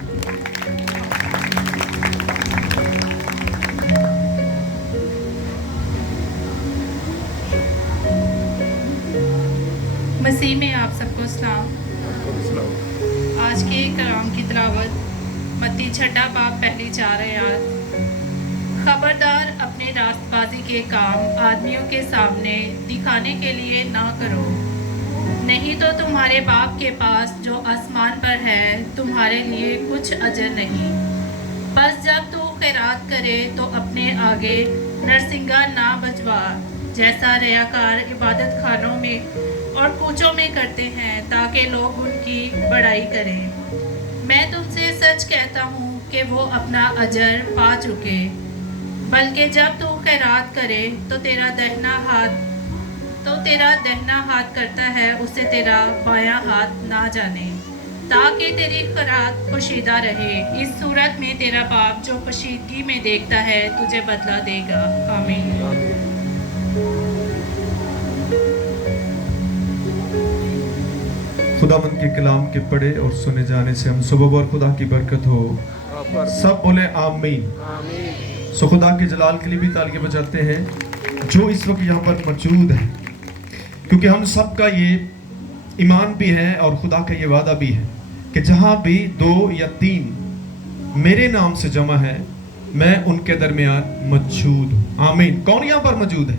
मसीह में आप सबको सलाम। आज के कलाम की तिलावत मत्ती छठा बाब पहली 4 आयत। खबरदार, अपने रास्तबाजी के काम आदमियों के सामने दिखाने के लिए ना करो, नहीं तो तुम्हारे बाप के पास जो आसमान पर है तुम्हारे लिए कुछ अजर नहीं। बस जब तू खैरात करे तो अपने आगे नरसिंगा ना बजवा, जैसा रियाकार इबादत खानों में और कूचों में करते हैं ताकि लोग उनकी बड़ाई करें। मैं तुमसे सच कहता हूँ कि वो अपना अजर पा चुके। बल्कि जब तू खैरात करे तो तेरा दहना हाथ करता है उसे तेरा बायां हाथ ना जाने, ताकि तेरी खैरात पोशीदा रहे। इस सूरत में तेरा बाप जो पोशीदगी में देखता है तुझे बदला देगा। आमीन। खुदावंद के कलाम के पढ़े और सुने जाने से हम सुबह और खुदा की बरकत हो। सब बोले आमीन। सो खुदा के जलाल के लिए भी तालियां बजाते हैं जो इस वक्त यहाँ पर मौजूद है, क्योंकि हम सब का ये ईमान भी है और खुदा का ये वादा भी है कि जहाँ भी 2 या 3 मेरे नाम से जमा है मैं उनके दरमियान मौजूद हूँ। आमीन। कौन यहाँ पर मौजूद है?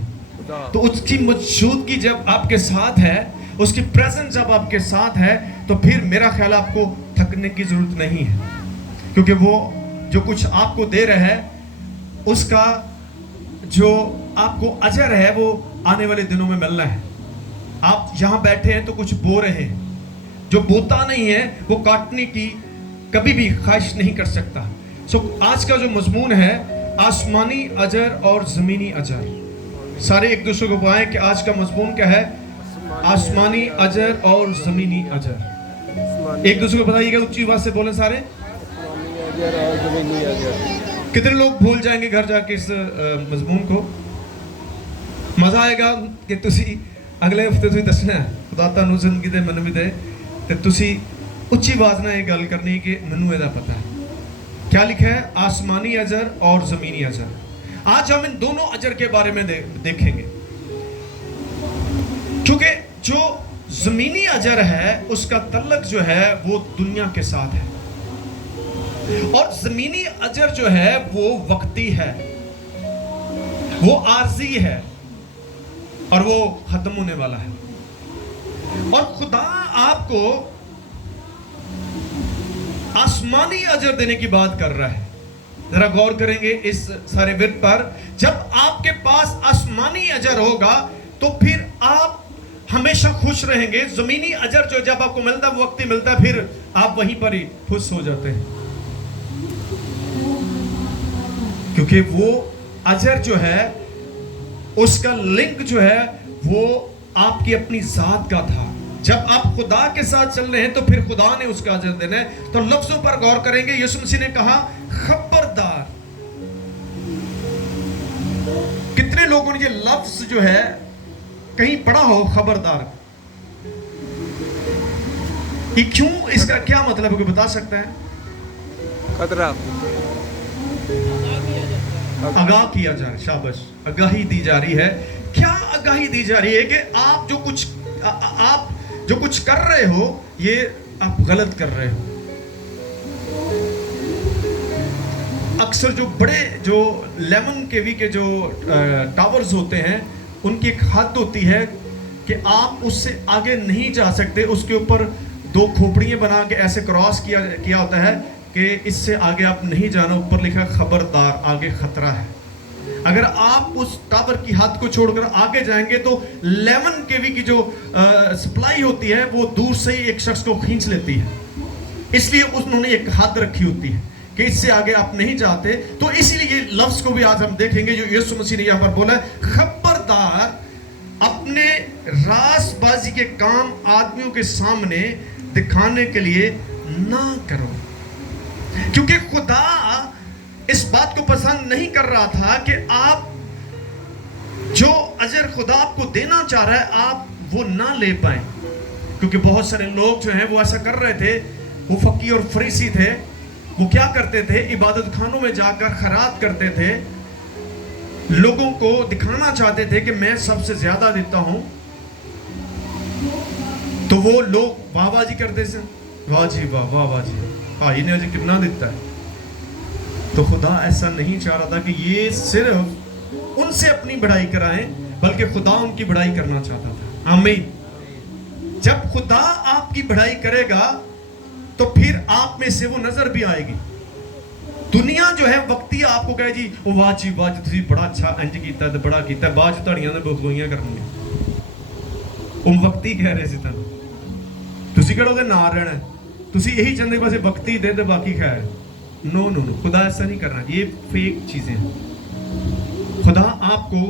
तो उसकी मौजूदगी जब आपके साथ है, उसकी प्रेजेंस जब आपके साथ है, तो फिर मेरा ख्याल आपको थकने की जरूरत नहीं है, क्योंकि वो जो कुछ आपको दे रहा है उसका जो आपको अजर है वो आने वाले दिनों में मिलना है। आप यहाँ बैठे हैं तो कुछ बो रहे हैं, जो बोता नहीं है वो काटने की कभी भी ख्वाहिश नहीं कर सकता। आज का जो मजमून है आसमानी अजर और ज़मीनी अजर। सारे एक दूसरे को बताएं कि आज का मजमून क्या है? आसमानी अजर और ज़मीनी अजर। एक दूसरे को बताइएगा, ऊंची आवाज से बोलें सारे। कितने लोग भूल जाएंगे घर जाके इस मजमून को? मजा आएगा कि तुसी अगले हफ्ते तुसी दसना है खुदा तानू जिंदगी दे मन भी दे ते तुसी उच्ची आवाज ਨਾਲ ਇਹ ਗੱਲ करनी कि ਮੈਨੂੰ ਇਹਦਾ पता है। क्या लिखा है? आसमानी अजर और जमीनी अजर। आज हम इन दोनों अजर के बारे में देखेंगे, क्योंकि जो जमीनी अजर है उसका तल्लक जो है वो दुनिया के साथ है, और जमीनी अजर जो है वो वक्ती है, वो आर्जी है और वो खत्म होने वाला है। और खुदा आपको आसमानी अजर देने की बात कर रहा है। जरा गौर करेंगे इस सारे विर्द पर। जब आपके पास आसमानी अजर होगा तो फिर आप हमेशा खुश रहेंगे। जमीनी अजर जो जब आपको मिलता है वो वक्त ही मिलता है, फिर आप वहीं पर ही खुश हो जाते हैं, क्योंकि वो अजर जो है उसका लिंक जो है वो आपकी अपनी जात का था। जब आप खुदा के साथ चल रहे हैं तो फिर खुदा ने उसका अजर देना है। तो लफ्जों पर गौर करेंगे। यीशु मसीह ने कहा खबरदार। कितने लोगों ने ये लफ्ज जो है कहीं पढ़ा हो, खबरदार? ये क्यों, इसका क्या मतलब है, कोई बता सकता है? खतरा, आगाह किया जा रहा है। शाबाश, आगाही दी जा रही है। क्या आगाही दी जा रही है? कि आप जो कुछ कर रहे हो ये आप गलत कर रहे हो। अक्सर जो बड़े जो 11 kV के जो टावर्स होते हैं उनकी एक हद होती है कि आप उससे आगे नहीं जा सकते। उसके ऊपर 2 खोपड़ियां बना के ऐसे क्रॉस किया होता है कि इससे आगे आप नहीं जाना। ऊपर लिखा खबरदार, आगे खतरा है। अगर आप उस टावर की हद को छोड़कर आगे जाएंगे तो 11 kV की जो सप्लाई होती है वो दूर से ही एक शख्स को खींच लेती है। इसलिए उन्होंने एक हद रखी होती है कि इससे आगे आप नहीं जाते। तो इसीलिए लफ्ज को भी आज हम देखेंगे जो यीशु मसीह ने यहाँ पर बोला है, खबरदार अपने रासबाजी के काम आदमियों के सामने दिखाने के लिए ना करो। क्योंकि खुदा इस बात को पसंद नहीं कर रहा था कि आप जो अजर खुदा आपको देना चाह रहा है आप वो ना ले पाए। क्योंकि बहुत सारे लोग जो हैं वो ऐसा कर रहे थे। वो फकीर और फरीसी थे। वो क्या करते थे? इबादत खानों में जाकर खैरात करते थे, लोगों को दिखाना चाहते थे कि मैं सबसे ज्यादा देता हूं। तो वो लोग वाहवाजी करते थे, वाह जी वाह, वाह वाह जी, भाई ने अजय कितना देता है। तो खुदा ऐसा नहीं चाह रहा था कि ये सिर्फ उनसे अपनी बढ़ाई कराएं, बल्कि खुदा उनकी बढ़ाई करना चाहता था। आमीन। जब खुदा आपकी बढ़ाई करेगा तो फिर आप में से वो नजर भी आएगी। दुनिया जो है वक्ती आपको कहे जी ओ वाह जी वाह जी, तुसी बड़ा अच्छा इंज कीता ते बड़ा कीता, बाद धड़ियां ने बखोइयां करनियां। ਉਹ ਵਕਤੀ ਕਹਿ ਰਹੇ ਸੀ ਤੁਹਾਨੂੰ, ਤੁਸੀਂ ਕਿਹੜਾ ਉਹਦੇ ਨਾਲ ਰਹਿਣਾ? ਤੁਸੀਂ यही चाहते बस वक्ती दे दे बाकी खैर। नो नो नो, खुदा ऐसा नहीं कर रहा। ये फेक चीजें हैं। खुदा आपको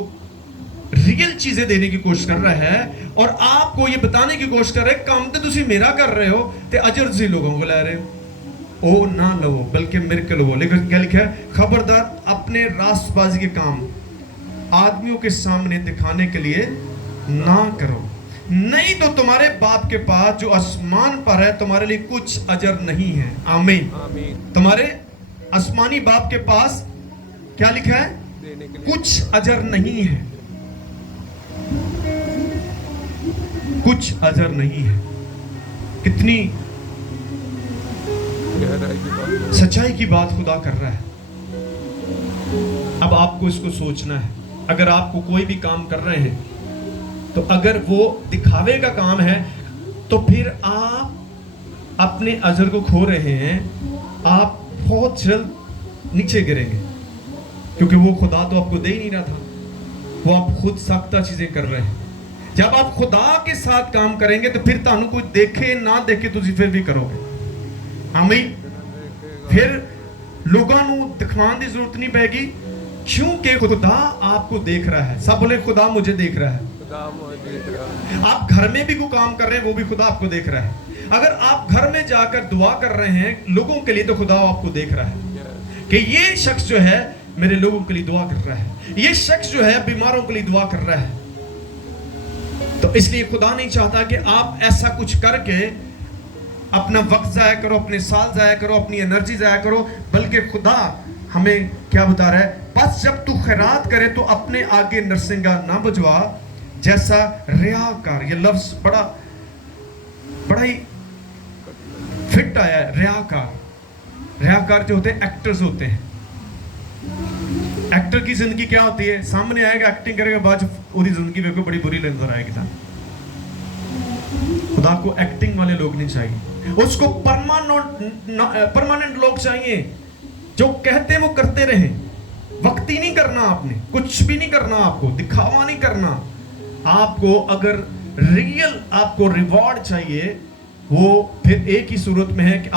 रियल चीजें देने की कोशिश कर रहा है और आपको ये बताने की कोशिश कर रहा है काम तो तुसी मेरा कर रहे हो ते अजर तुसी लोगों को ले रहे हो। ओ ना लो, बल्कि मेरे को लो। लेकिन क्या लिखा है? खबरदार अपने रास्तबाजी के काम आदमियों के सामने दिखाने के लिए ना करो, नहीं तो तुम्हारे बाप के पास जो आसमान पर है तुम्हारे लिए कुछ अजर नहीं है। आमीन। तुम्हारे आसमानी बाप के पास क्या लिखा है? कुछ अजर नहीं है, कुछ अजर नहीं है। कितनी सच्चाई की बात खुदा कर रहा है। अब आपको इसको सोचना है। अगर आपको कोई भी काम कर रहे हैं तो अगर वो दिखावे का काम है तो फिर आप अपने अजर को खो रहे हैं। आप बहुत जल्द नीचे गिरेंगे, क्योंकि वो खुदा तो आपको दे ही नहीं रहा था। वो आप खुद साख्ता चीजें कर रहे हैं। जब आप खुदा के साथ काम करेंगे तो फिर ਤੁਹਾਨੂੰ ਕੋਈ देखे ना देखे ਤੁਸੀਂ ਫਿਰ ਵੀ ਕਰੋਗੇ। ਆਮੀਨ। ਫਿਰ ਲੋਕਾਂ ਨੂੰ ਦਿਖਾਉਣ ਦੀ ਜ਼ਰੂਰਤ ਨਹੀਂ ਪੈਗੀ क्योंकि खुदा आपको देख रहा है। सब बोले खुदा मुझे देख रहा है। खुदा मुझे देख रहा है। आप घर में भी कोई काम कर रहे हैं वो भी खुदा आपको देख रहा है। अगर आप घर में जाकर दुआ कर रहे हैं लोगों के लिए तो खुदा आपको देख रहा है कि ये शख्स जो है मेरे लोगों के लिए दुआ कर रहा है, ये शख्स जो है बीमारों के लिए दुआ कर रहा है। तो इसलिए खुदा नहीं चाहता कि आप ऐसा कुछ करके अपना वक्त जाया करो, अपने साल जाया करो, अपनी एनर्जी जाया करो, बल्कि खुदा हमें क्या बता रहा है, बस जब तू खैरात करे तो अपने आगे नरसिंगा ना बजवा जैसा रियाकार। ये लफ्ज बड़ा ही फिट आया है। रियाकार जो होते हैं एक्टर्स होते हैं। एक्टर की जिंदगी क्या होती है, सामने आएगा एक्टिंग करेगा, बाद पूरी जिंदगी मेरे को बड़ी बुरी नजर आएगी था। खुदा को एक्टिंग वाले लोग नहीं चाहिए, उसको परमानेंट लोग चाहिए जो कहते हैं वो करते रहे। वक्ती नहीं करना, आपने कुछ भी नहीं करना, आपको दिखावा नहीं करना। आपको अगर रियल आपको रिवॉर्ड चाहिए वो फिर एक ही सूरत में है कि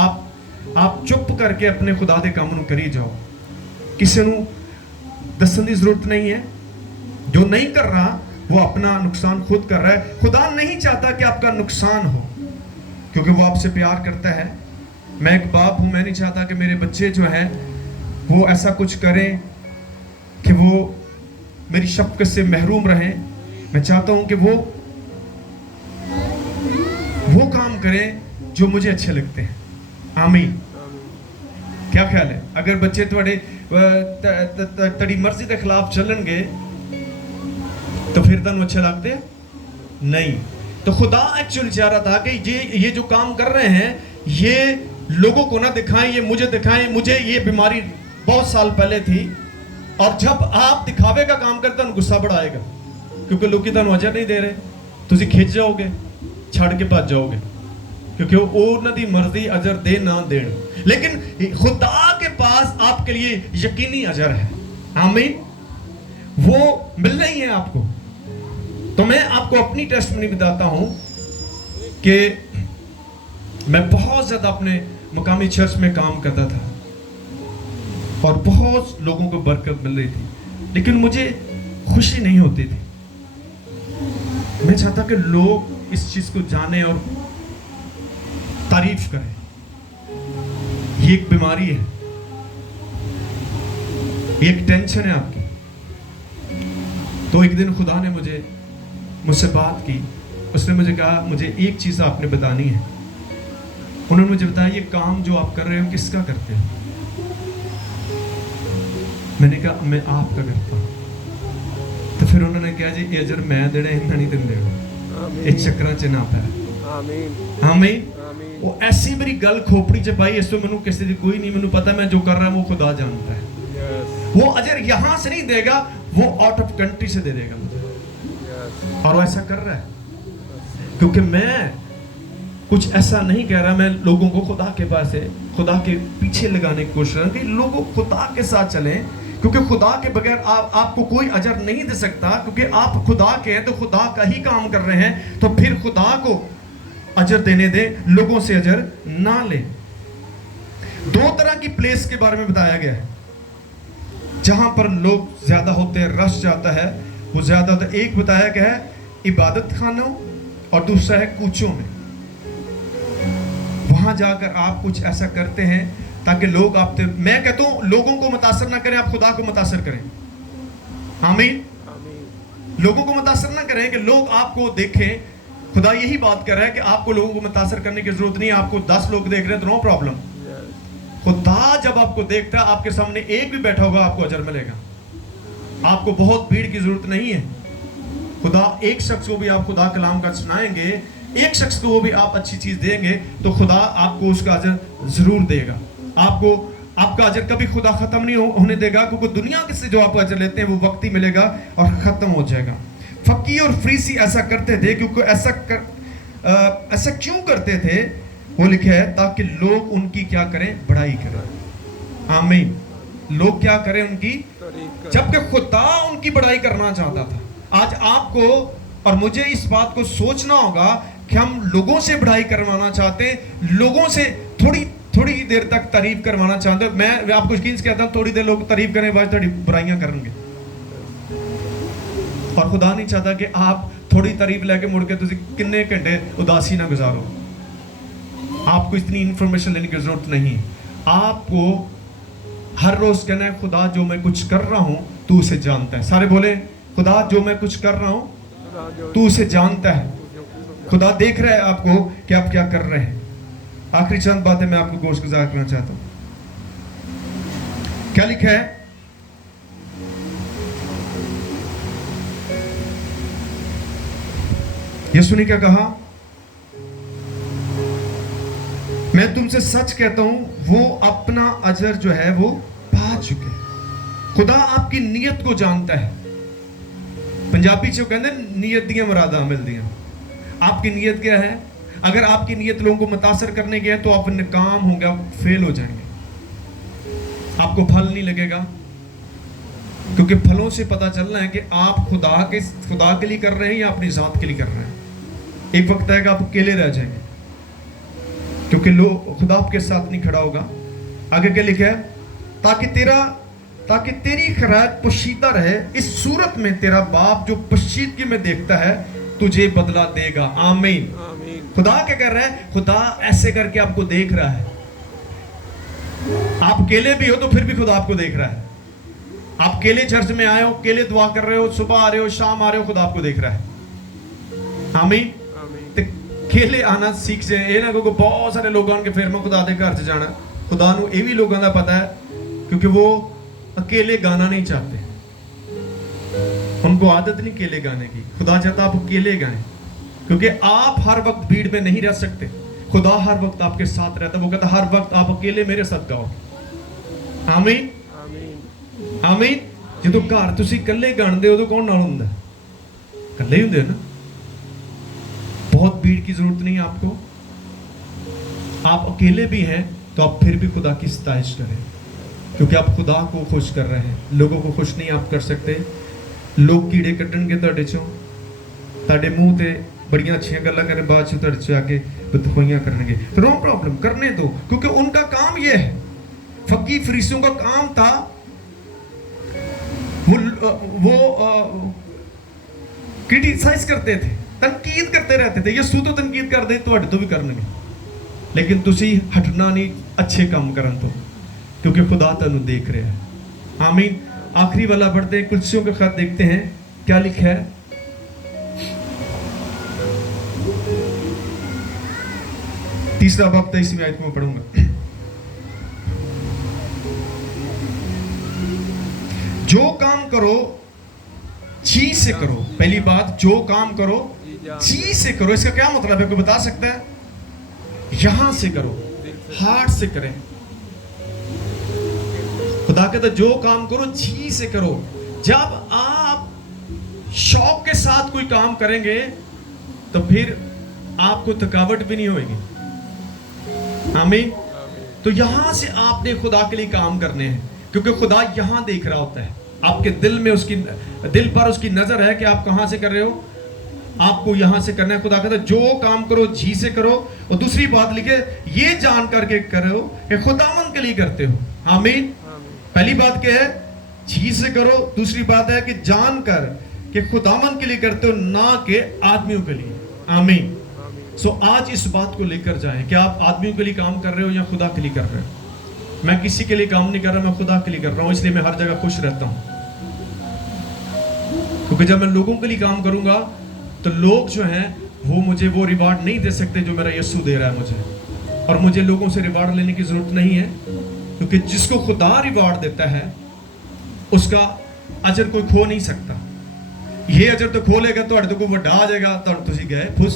आप चुप करके अपने खुदा दे काम नूं करी जाओ। किसी नूं दसन की जरूरत नहीं है। जो नहीं कर रहा वो अपना नुकसान खुद कर रहा है। खुदा नहीं चाहता कि आपका नुकसान हो क्योंकि वो आपसे प्यार करता है। मैं एक बाप हूं, मैं नहीं चाहता कि मेरे बच्चे जो हैं वो ऐसा कुछ करें कि वो मेरी शफ़क़त से महरूम रहें। मैं चाहता हूं कि वो काम करें जो मुझे अच्छे लगते हैं। आमीन। क्या ख्याल है, अगर बच्चे थोड़े तड़ी मर्जी के खिलाफ चलनगे तो फिर तुहानू अच्छे लगते नहीं। तो खुदा एक्चुअली चाह रहा था कि ये जो काम कर रहे हैं ये लोगों को ना दिखाएं, ये मुझे दिखाएं। मुझे ये बीमारी बहुत साल पहले थी और जब आप दिखावे का काम करते हैं गुस्सा बड़ा आएगा क्योंकि लोग तुहानू अजर नहीं दे रहे, तुसी खिंच जाओगे, छड़ के भज जाओगे क्योंकि वो उन्होंने मर्जी अजर दे ना देन। लेकिन खुदा के पास आपके लिए यकीनी अजर है। आमीन। वो मिलना ही है आपको। तो मैं आपको अपनी टेस्टमनी बताता हूं कि मैं बहुत ज्यादा अपने मकामी चर्च में काम करता था और बहुत लोगों को बरकत मिल रही थी, लेकिन मुझे खुशी नहीं होती थी। मैं चाहता कि लोग इस चीज को जाने और तारीफ करें। ये एक बीमारी है, ये एक टेंशन है आपकी। तो एक दिन खुदा ने मुझसे बात की। उसने मुझे कहा मुझे एक चीज आपने बतानी है। उन्होंने मुझे बताया ये काम जो आप कर रहे हो किसका करते हो। मैंने कहा मैं आपका करता हूं। तो फिर उन्होंने कहा जी ये अजर मैं देना इन्ना नहीं देंदे, इस चक्कर च ना पै। आमीन। आमीन। वो ऐसी मेरी गल खोपड़ी च पाई, इस तो मैनू किसी की कोई नहीं, मैनू पता मैं जो कर रहा हूं वो खुदा जानता है। वो अजर यहां से नहीं देगा, वो आउट ऑफ कंट्री से दे देगा मुझे। और वो ऐसा कर रहा है क्योंकि मैं कुछ ऐसा नहीं कह रहा। मैं लोगों को खुदा के पास है, खुदा के पीछे लगाने की कोशिश कर रहा हूं कि लोग खुदा के साथ चलें, क्योंकि खुदा के बगैर आपको कोई अजर नहीं दे सकता। क्योंकि आप खुदा के हैं तो खुदा का ही काम कर रहे हैं, तो फिर खुदा को अजर देने दें, लोगों से अजर ना लें। दो तरह की प्लेस के बारे में बताया गया है जहां पर लोग ज्यादा होते हैं, रश जाता है, वो ज्यादा होता है। एक बताया गया है इबादत खानों और दूसरा है कूचों में। वहां जाकर आप कुछ ऐसा करते हैं ताकि लोग आपसे, मैं कहता हूं लोगों को मुतासर ना करें, आप खुदा को मुतासर करें। आमीन। लोगों को मुतासर ना करें कि लोग आपको देखें। खुदा यही बात कर रहा है कि आपको लोगों को मुतासर करने की जरूरत नहीं है। आपको 10 लोग देख रहे हैं तो नो प्रॉब्लम। खुदा जब आपको देखता है, आपके सामने एक भी बैठा होगा आपको अजर मिलेगा। आपको बहुत भीड़ की जरूरत नहीं है। खुदा एक शख्स को भी आप खुदा कलाम का सुनाएंगे, एक शख्स को वो भी आप अच्छी चीज देंगे तो खुदा आपको उसका अजर जरूर देगा। आपका अजर कभी खुदा खत्म नहीं होने देगा, क्योंकि दुनिया से जो आप अजर लेते हैं वो वक्ती मिलेगा और खत्म हो जाएगा। फकी और फरीसी ऐसा करते थे क्योंकि ऐसा क्यों करते थे, वो लिखा है ताकि लोग उनकी क्या करें, बड़ाई करें। आमीन। लोग क्या करें, उनकी तारीफ कर जबकि खुदा उनकी बड़ाई करना चाहता था। आज आपको और मुझे इस बात को सोचना होगा कि हम लोगों से बड़ाई करवाना चाहते हैं, लोगों से थोड़ी देर तक तारीफ करवाना चाहते हैं। मैं आपको यकीन से कहता हूं, थोड़ी देर लोग तारीफ करें, बाद थोड़ी बुराइयां करेंगे। और खुदा नहीं चाहता कि आप थोड़ी तारीफ लेके मुड़ के तुझे कितने घंटे उदासी ना गुजारो। आपको इतनी इंफॉर्मेशन लेने की जरूरत नहीं। आपको हर रोज कहना है, खुदा जो मैं कुछ कर रहा हूं तू उसे जानता है। सारे बोले, खुदा जो मैं कुछ कर रहा हूं तू उसे जानता है। खुदा देख रहा है आपको कि आप क्या कर रहे हैं। आखिरी चंद बातें मैं आपको गोश गुजार करना चाहता हूं। क्या लिखा है? यीशु ने क्या कहा? मैं तुमसे सच कहता हूं, वो अपना अजर जो है वो पा चुके। खुदा आपकी नीयत को जानता है। पंजाबी च कहते नीयत दियां मुरादा मिलदियां। आपकी नीयत क्या है? अगर आपकी नीयत लोगों को मुतासर करने की है तो आप नाकाम होंगे, आप फेल हो जाएंगे, आपको फल नहीं लगेगा। क्योंकि फलों से पता चलना है कि आप खुदा के लिए कर रहे हैं या अपनी जात के लिए कर रहे हैं। एक वक्त आएगा आप अकेले रह जाएंगे, क्योंकि खुदा आपके साथ नहीं खड़ा होगा। आगे क्या लिखा है? ताकि तेरी खैरात पोशीदा रहे, इस सूरत में तेरा बाप जो पोशीदगी में देखता है तुझे बदला देगा। आमीन। खुदा क्या कर रहा है? खुदा ऐसे करके आपको देख रहा है। आप अकेले भी हो तो फिर भी खुदा आपको देख रहा है। आप अकेले चर्च में आए हो, अकेले दुआ कर रहे हो, सुबह आ रहे हो, शाम आ रहे हो, खुदा आपको देख रहा है। आमीन। तो अकेले आना सीख जाए। ये ना क्योंकि बहुत सारे लोगों के फिर मैं खुदा के घर से जाना। खुदा नू ये भी लोगों का पता है, क्योंकि वो अकेले गाना नहीं चाहते, उनको आदत नहीं अकेले गाने की। खुदा चाहता आप अकेले गाएं, क्योंकि आप हर वक्त भीड़ में नहीं रह सकते। खुदा हर वक्त आपके साथ रहता है। वो कहता हर वक्त आप अकेले मेरे साथ गाओ। आमीन आमीन। जो घर तुसी इकल्ले गांदे हो तो कौन नाल हुंदा? इकल्ले ही हुंदे ना। बहुत भीड़ की जरूरत नहीं है आपको। आप अकेले भी हैं तो आप फिर भी खुदा की सताइश करें, क्योंकि आप खुदा को खुश कर रहे हैं। लोगों को खुश नहीं आप कर सकते। लोग कीड़े कट्टणगे तुहाडे चों, तुहाडे मूंह ते बड़ियां अच्छियां गल्लां करने, बाद च तुहाडे च आके बदखुआइयां करनगे। तो नो प्रॉब्लम, करने दो, क्योंकि उनका काम ये है। फकी फरीसियों का काम था वो क्रिटिसाइज करते थे, तनकीद करते रहते थे। यीशु तो तनकीद करदे, तुहाडे तो भी करनगे, लेकिन तुसी हटना नहीं अच्छे काम करन तो, क्योंकि खुदा तुहानू देख रहा है। आमीन। आखिरी वाला पढ़ते हैं, कुलसियों का खत देखते हैं क्या लिखा है। तीसरा बाब 23वीं आयत में पढ़ूंगा। जो काम करो जी से करो। पहली बात, जो काम करो जी से करो। इसका क्या मतलब है, कोई बता सकता है? यहां से करो, हार्ट से करें। खुदा कहता जो काम करो जी से करो। जब आप शौक के साथ कोई काम करेंगे तो फिर आपको थकावट भी नहीं होगी। आमीन। तो यहां से आपने खुदा के लिए काम करने हैं, क्योंकि खुदा यहां देख रहा होता है। आपके दिल पर उसकी नजर है कि आप कहां से कर रहे हो। आपको यहां से करना है। खुदा कहता है जो काम करो जी से करो। और दूसरी बात लिखे, ये जान करके करो कि खुदावंद के लिए करते हो। आमीन। पहली बात क्या है? जी से करो। दूसरी बात है कि जान कर कि खुदावंद के लिए करते हो, ना कि आदमियों के लिए। आमीन। सो आज इस बात को लेकर जाएं कि आप आदमियों के लिए काम कर रहे हो या खुदा के लिए कर रहे हो। मैं किसी के लिए काम नहीं कर रहा, मैं खुदा के लिए कर रहा हूं, इसलिए मैं हर जगह खुश रहता हूं। क्योंकि जब मैं लोगों के लिए काम करूंगा तो लोग जो हैं वो मुझे वो रिवार्ड नहीं दे सकते जो मेरा यीशु दे रहा है मुझे। और मुझे लोगों से रिवार्ड लेने की जरूरत नहीं है, क्योंकि जिसको खुदा रिवार्ड देता है उसका अजर कोई खो नहीं सकता। ये अजर तो खो लेगा तो कोई वड्डा आ जाएगा, तुसी गए फुस।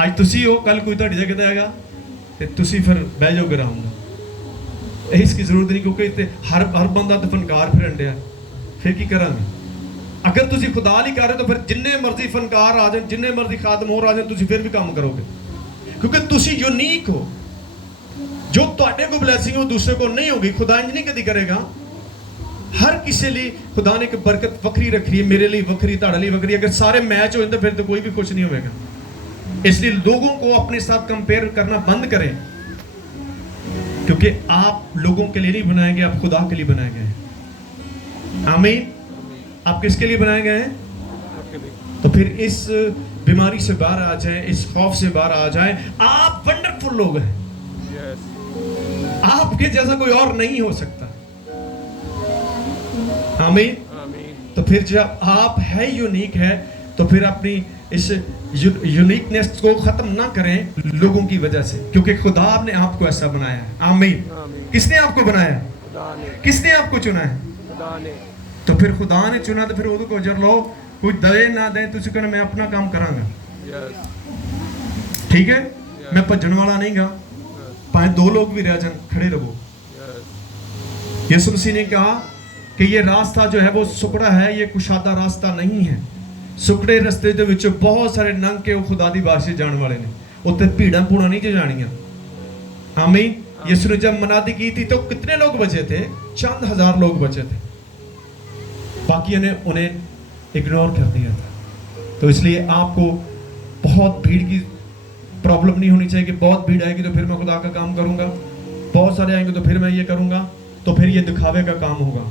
आज तुसी हो, कल कोई तुहाडी जगह ते आएगा ते तुसी फिर बह जाओगे आराम नाल। इसकी जरूरत नहीं, क्योंकि हर बंदा तो फनकार फिरन दिया, फिर की करांगे। अगर तुसी खुदा नहीं कर रहे तो फिर जिन्ने मर्जी फनकार आ जाए, जिन्ने मर्जी खादम होर आ जाए, तुसी फिर भी काम करोगे, क्योंकि तुसी यूनिक हो। जो तुहाडे को ब्लैसिंग हो दूसरे को नहीं होगी। खुदा इंज नहीं कदी करेगा। हर किसी लिए खुदा ने एक बरकत वक्री रखी है, मेरे लिए वक्री, ताड़े लिए वक्री। अगर सारे मैच हो तो फिर तो कोई भी खुश नहीं होगा। इसलिए लोगों को अपने साथ कंपेयर करना बंद करें, क्योंकि आप लोगों के लिए नहीं बनाए गए, आप खुदा के लिए बनाए गए हैं। आमीन। आप किसके लिए बनाए गए हैं? तो फिर इस बीमारी से बाहर आ जाएं, इस खौफ से बाहर आ जाएं। आप वंडरफुल लोग हैं, आपके जैसा कोई और नहीं हो सकता। आमीन। तो फिर जब आप है यूनिक है, तो फिर अपनी इस यूनिकनेस को खत्म ना करें लोगों की वजह से, क्योंकि खुदा ने आपको ऐसा बनाया है। आमीन। किसने आपको बनाया? किसने आपको चुना है? खुदा ने। तो फिर खुदा ने चुना, तो फिर वो को जर लो, कुछ दे ना दे, तुझे कहना मैं अपना काम करांगा। ठीक है, मैं भजन वाला नहीं गा, पाए दो लोग भी रह जान, खड़े रहो। यीशु मसीह ने कहा कि ये रास्ता जो है वो सुकड़ा है, ये कुशादा रास्ता नहीं है। सुकड़े रस्ते ਦੇ ਵਿੱਚ ਬਹੁਤ ਸਾਰੇ ਨੰਗ ਕੇ ਉਹ ਖੁਦਾ ਦੀ ਬਾਸ਼ੀ ਜਾਣ ਵਾਲੇ ਨੇ, ਉੱਤੇ ਭੀੜਾਂ ਭੂੜਾਂ नहीं जो जानियां। आमीन। यीशु ने जब मनादी की थी तो कितने लोग बचे थे? चंद हजार लोग बचे थे, बाकी ने उन्हें इग्नोर कर दिया था। तो इसलिए आपको बहुत भीड़ की प्रॉब्लम नहीं होनी चाहिए कि बहुत भीड़ आएगी तो फिर मैं खुदा का काम करूंगा, बहुत सारे आएंगे तो फिर मैं ये करूंगा, तो फिर ये दिखावे का काम होगा।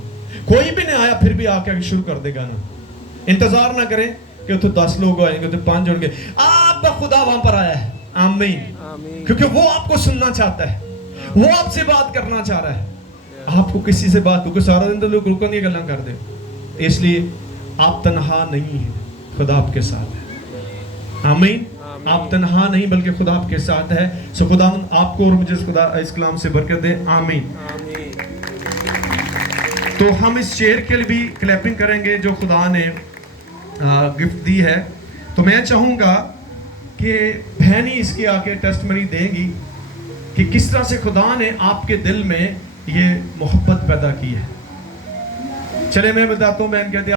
कोई भी नहीं आया फिर भी आके शुरू कर देगा ना। इंतजार ना करें कि तो 10 लोग आएंगे तो 5 होंगे, आपका खुदा वहां पर आया है। आमीन। क्योंकि वो आपको सुनना चाहता है, वो आपसे बात करना चाह रहा है। आपको किसी से बात, क्योंकि सारा दिन तो लोग रुकन की गल्ला कर दे, इसलिए आप तनहा नहीं है, खुदा आपके साथ है। आमीन। आप तनहा नहीं बल्कि खुदा आपके साथ है। सो खुदा आपको और मुझे खुदा इस कलाम से बरकत दे। आमीन। तो हम इस शेर के लिए भी क्लैपिंग करेंगे जो खुदा ने गिफ्ट दी है। तो मैं चाहूँगा कि बहन ही इसकी आके टेस्टमनी देगी कि किस तरह से खुदा ने आपके दिल में ये मोहब्बत पैदा की है। चले मैं बताता हूँ, बहन कहती है